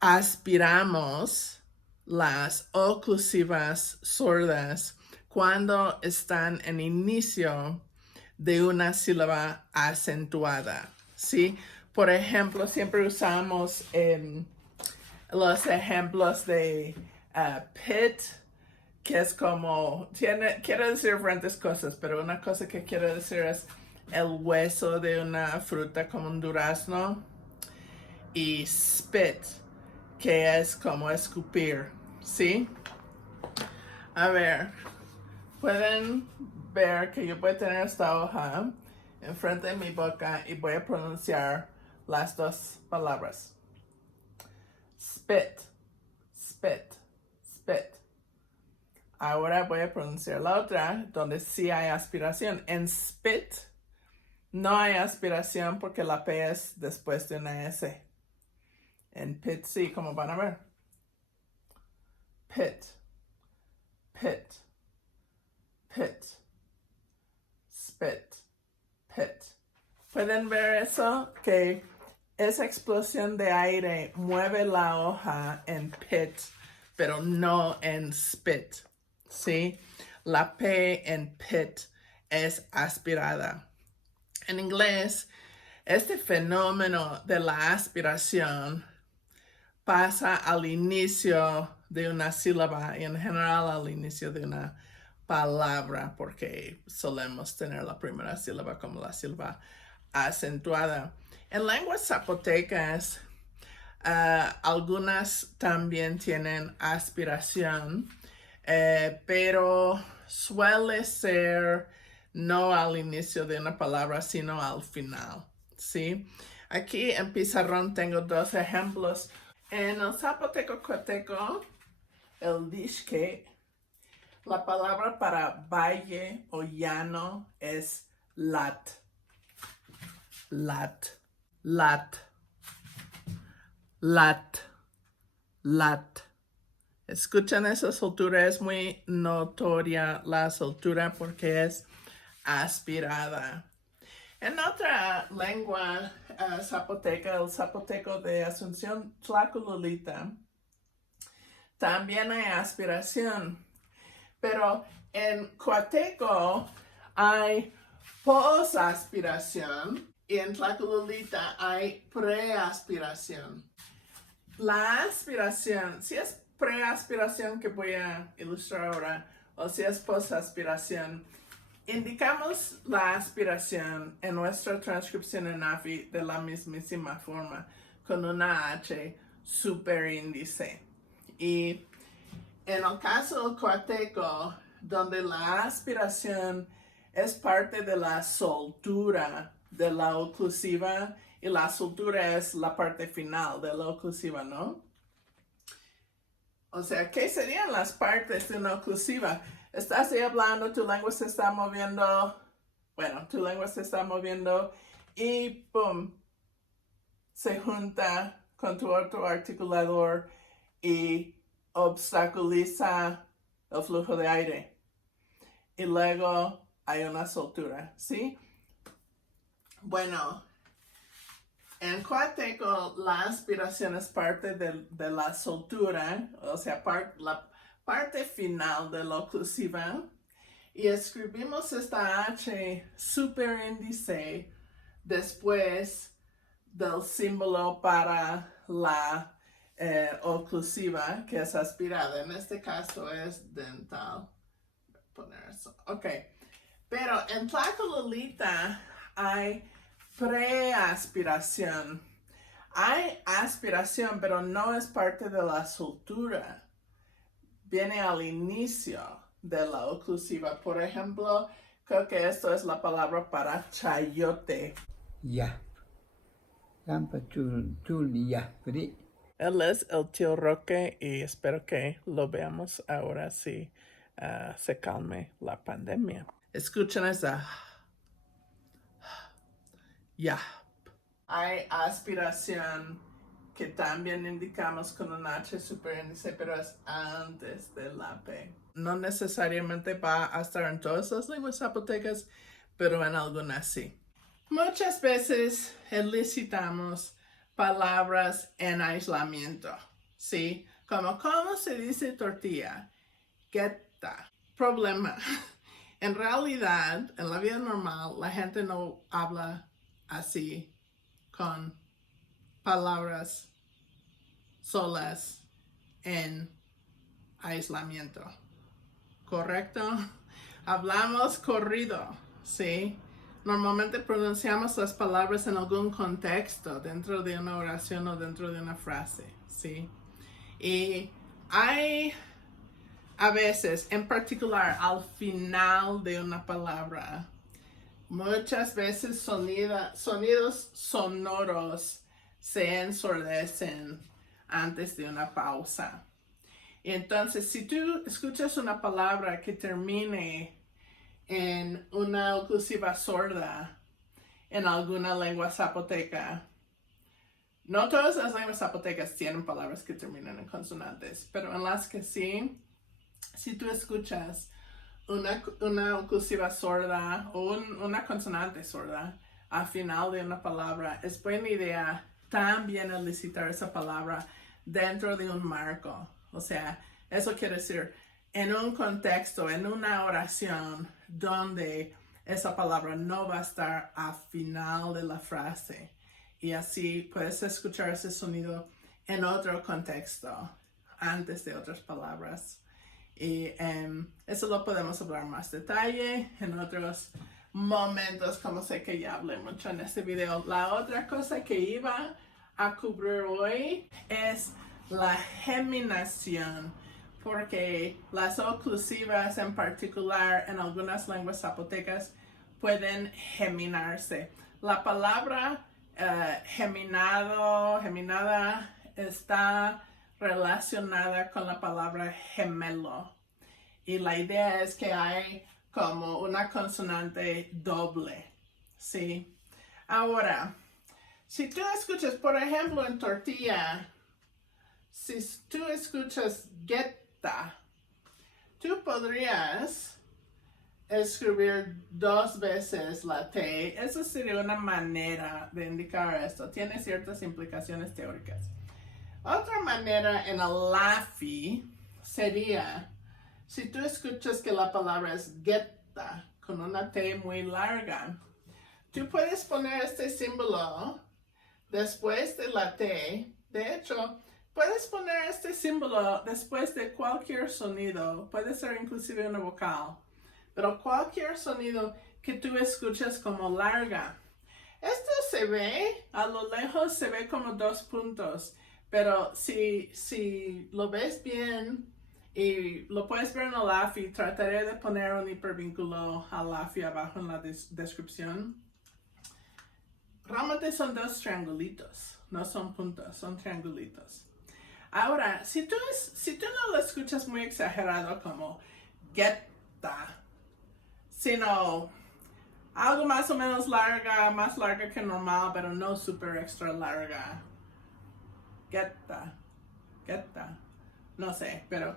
aspiramos las oclusivas sordas cuando están en inicio de una sílaba acentuada, ¿sí? Por ejemplo, siempre usamos los ejemplos de pit, que es como, quiere decir diferentes cosas, pero una cosa que quiere decir es el hueso de una fruta como un durazno, y spit, que es como escupir, ¿sí? A ver, pueden ver que yo voy a tener esta hoja enfrente de mi boca y voy a pronunciar las dos palabras. Spit, spit, spit. Ahora voy a pronunciar la otra, donde sí hay aspiración. En spit no hay aspiración porque la P es después de una S. En pit sí, como van a ver. Pit, pit, pit, spit, pit. ¿Pueden ver eso? Que esa explosión de aire mueve la hoja en pit, pero no en spit, ¿sí? La P en pit es aspirada. En inglés, este fenómeno de la aspiración pasa al inicio de una sílaba y en general al inicio de una palabra, porque solemos tener la primera sílaba como la sílaba acentuada. En lenguas zapotecas, algunas también tienen aspiración, pero suele ser no al inicio de una palabra, sino al final, ¿sí? Aquí en pizarrón tengo dos ejemplos. En el zapoteco coteco, el dixque, la palabra para valle o llano es lat. Lat, lat, lat, lat. Escuchan esa soltura, es muy notoria la soltura porque es aspirada. En otra lengua zapoteca, el zapoteco de Asunción Tlacolulita, también hay aspiración, pero en Coateco hay posaspiración y en Tlacolulita hay preaspiración. La aspiración, si es preaspiración que voy a ilustrar ahora, o si es posaspiración, indicamos la aspiración en nuestra transcripción en AFI de la mismísima forma, con una H superíndice. Y en el caso del coateco, donde la aspiración es parte de la soltura de la oclusiva, y la soltura es la parte final de la oclusiva, ¿no? O sea, ¿qué serían las partes de una oclusiva? Estás ahí hablando, tu lengua se está moviendo, tu lengua se está moviendo y ¡pum! Se junta con tu otro articulador y obstaculiza el flujo de aire. Y luego hay una soltura, ¿sí? Bueno, en coateco la aspiración es parte de la soltura, o sea, la parte final de la oclusiva, y escribimos esta H superíndice después del símbolo para la oclusiva, que es aspirada. En este caso es dental. Voy a poner eso. Ok. Pero en Tlacolulita hay preaspiración. Hay aspiración, pero no es parte de la soltura. Viene al inicio de la oclusiva. Por ejemplo, creo que esto es la palabra para chayote. Ya. Él es el tío Roque y espero que lo veamos ahora si se calme la pandemia. Escuchen esa. Ya. Hay aspiración que también indicamos con un H superíndice, pero es antes de la P. No necesariamente va a estar en todas las lenguas zapotecas, pero en algunas sí. Muchas veces elicitamos palabras en aislamiento, ¿sí? Como, ¿cómo se dice tortilla? Geta. Problema. En realidad, en la vida normal, la gente no habla así con palabras solas en aislamiento. ¿Correcto? Hablamos corrido, ¿sí? Normalmente pronunciamos las palabras en algún contexto, dentro de una oración o dentro de una frase, ¿sí? Y hay a veces, en particular, al final de una palabra, muchas veces sonidos sonoros se ensordecen antes de una pausa. Y entonces, si tú escuchas una palabra que termine en una oclusiva sorda en alguna lengua zapoteca, no todas las lenguas zapotecas tienen palabras que terminan en consonantes, pero en las que sí, si tú escuchas una oclusiva sorda o una consonante sorda al final de una palabra, es buena idea también elicitar esa palabra dentro de un marco. O sea, eso quiere decir en un contexto, en una oración donde esa palabra no va a estar al final de la frase. Y así puedes escuchar ese sonido en otro contexto, antes de otras palabras. Y eso lo podemos hablar más detalle en otros momentos, como sé que ya hablé mucho en este video. La otra cosa que iba a cubrir hoy es la geminación, porque las oclusivas en particular en algunas lenguas zapotecas pueden geminarse. La palabra geminada está relacionada con la palabra gemelo. Y la idea es que hay como una consonante doble, ¿sí? Ahora, si tú escuchas, por ejemplo, en tortilla, si tú escuchas geta, tú podrías escribir 2 veces la T. Eso sería una manera de indicar esto. Tiene ciertas implicaciones teóricas. Otra manera en el LAFI sería, si tú escuchas que la palabra es geta, con una T muy larga, tú puedes poner este símbolo después de la T. De hecho, puedes poner este símbolo después de cualquier sonido. Puede ser inclusive una vocal. Pero cualquier sonido que tú escuches como larga. Esto se ve, a lo lejos se ve como 2 puntos. Pero si lo ves bien y lo puedes ver en el LAFI, trataré de poner un hipervínculo al LAFI abajo en la descripción. Realmente son 2 triangulitos, no son puntos, son triangulitos. Ahora, si tú no lo escuchas muy exagerado como geta, sino algo más o menos larga, más larga que normal, pero no super extra larga. Geta, no sé, pero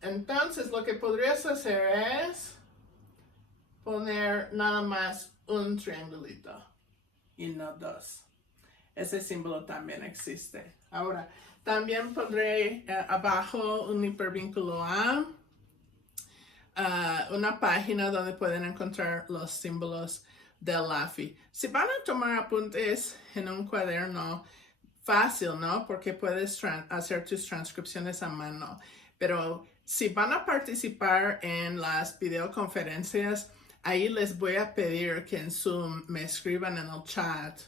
entonces lo que podrías hacer es poner nada más un triangulito y no 2. Ese símbolo también existe. Ahora, también pondré abajo un hipervínculo a una página donde pueden encontrar los símbolos del LAFI. Si van a tomar apuntes en un cuaderno, fácil, ¿no? Porque puedes hacer tus transcripciones a mano. Pero si van a participar en las videoconferencias, ahí les voy a pedir que en Zoom me escriban en el chat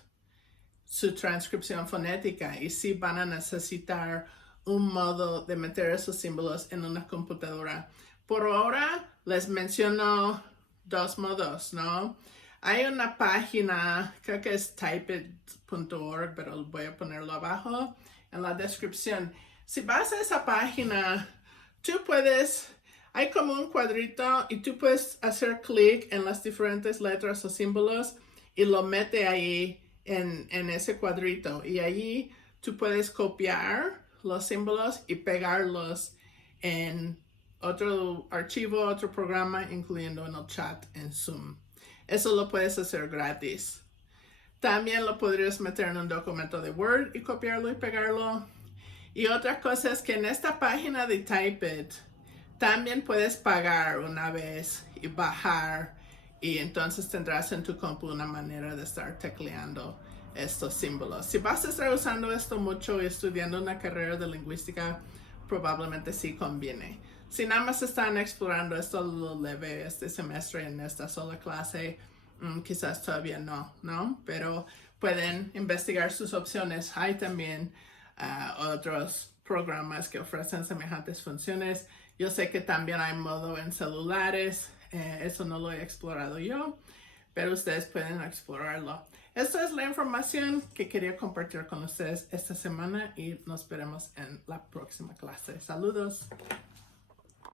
su transcripción fonética y si van a necesitar un modo de meter esos símbolos en una computadora. Por ahora les menciono 2 modos, ¿no? Hay una página, creo que es typeit.org, pero voy a ponerlo abajo en la descripción. Si vas a esa página, tú puedes, hay como un cuadrito y tú puedes hacer clic en las diferentes letras o símbolos y lo mete ahí en ese cuadrito. Y allí tú puedes copiar los símbolos y pegarlos en otro archivo, otro programa, incluyendo en el chat en Zoom. Eso lo puedes hacer gratis. También lo podrías meter en un documento de Word y copiarlo y pegarlo. Y otra cosa es que en esta página de Typeit también puedes pagar una vez y bajar. Y entonces tendrás en tu compu una manera de estar tecleando estos símbolos. Si vas a estar usando esto mucho y estudiando una carrera de lingüística, probablemente sí conviene. Si nada más están explorando esto lo leve este semestre en esta sola clase, quizás todavía no, pero pueden investigar sus opciones. Hay también otros programas que ofrecen semejantes funciones. Yo sé que también hay modo en celulares, eso no lo he explorado yo, pero ustedes pueden explorarlo. Esta es la información que quería compartir con ustedes esta semana y nos veremos en la próxima clase. Saludos.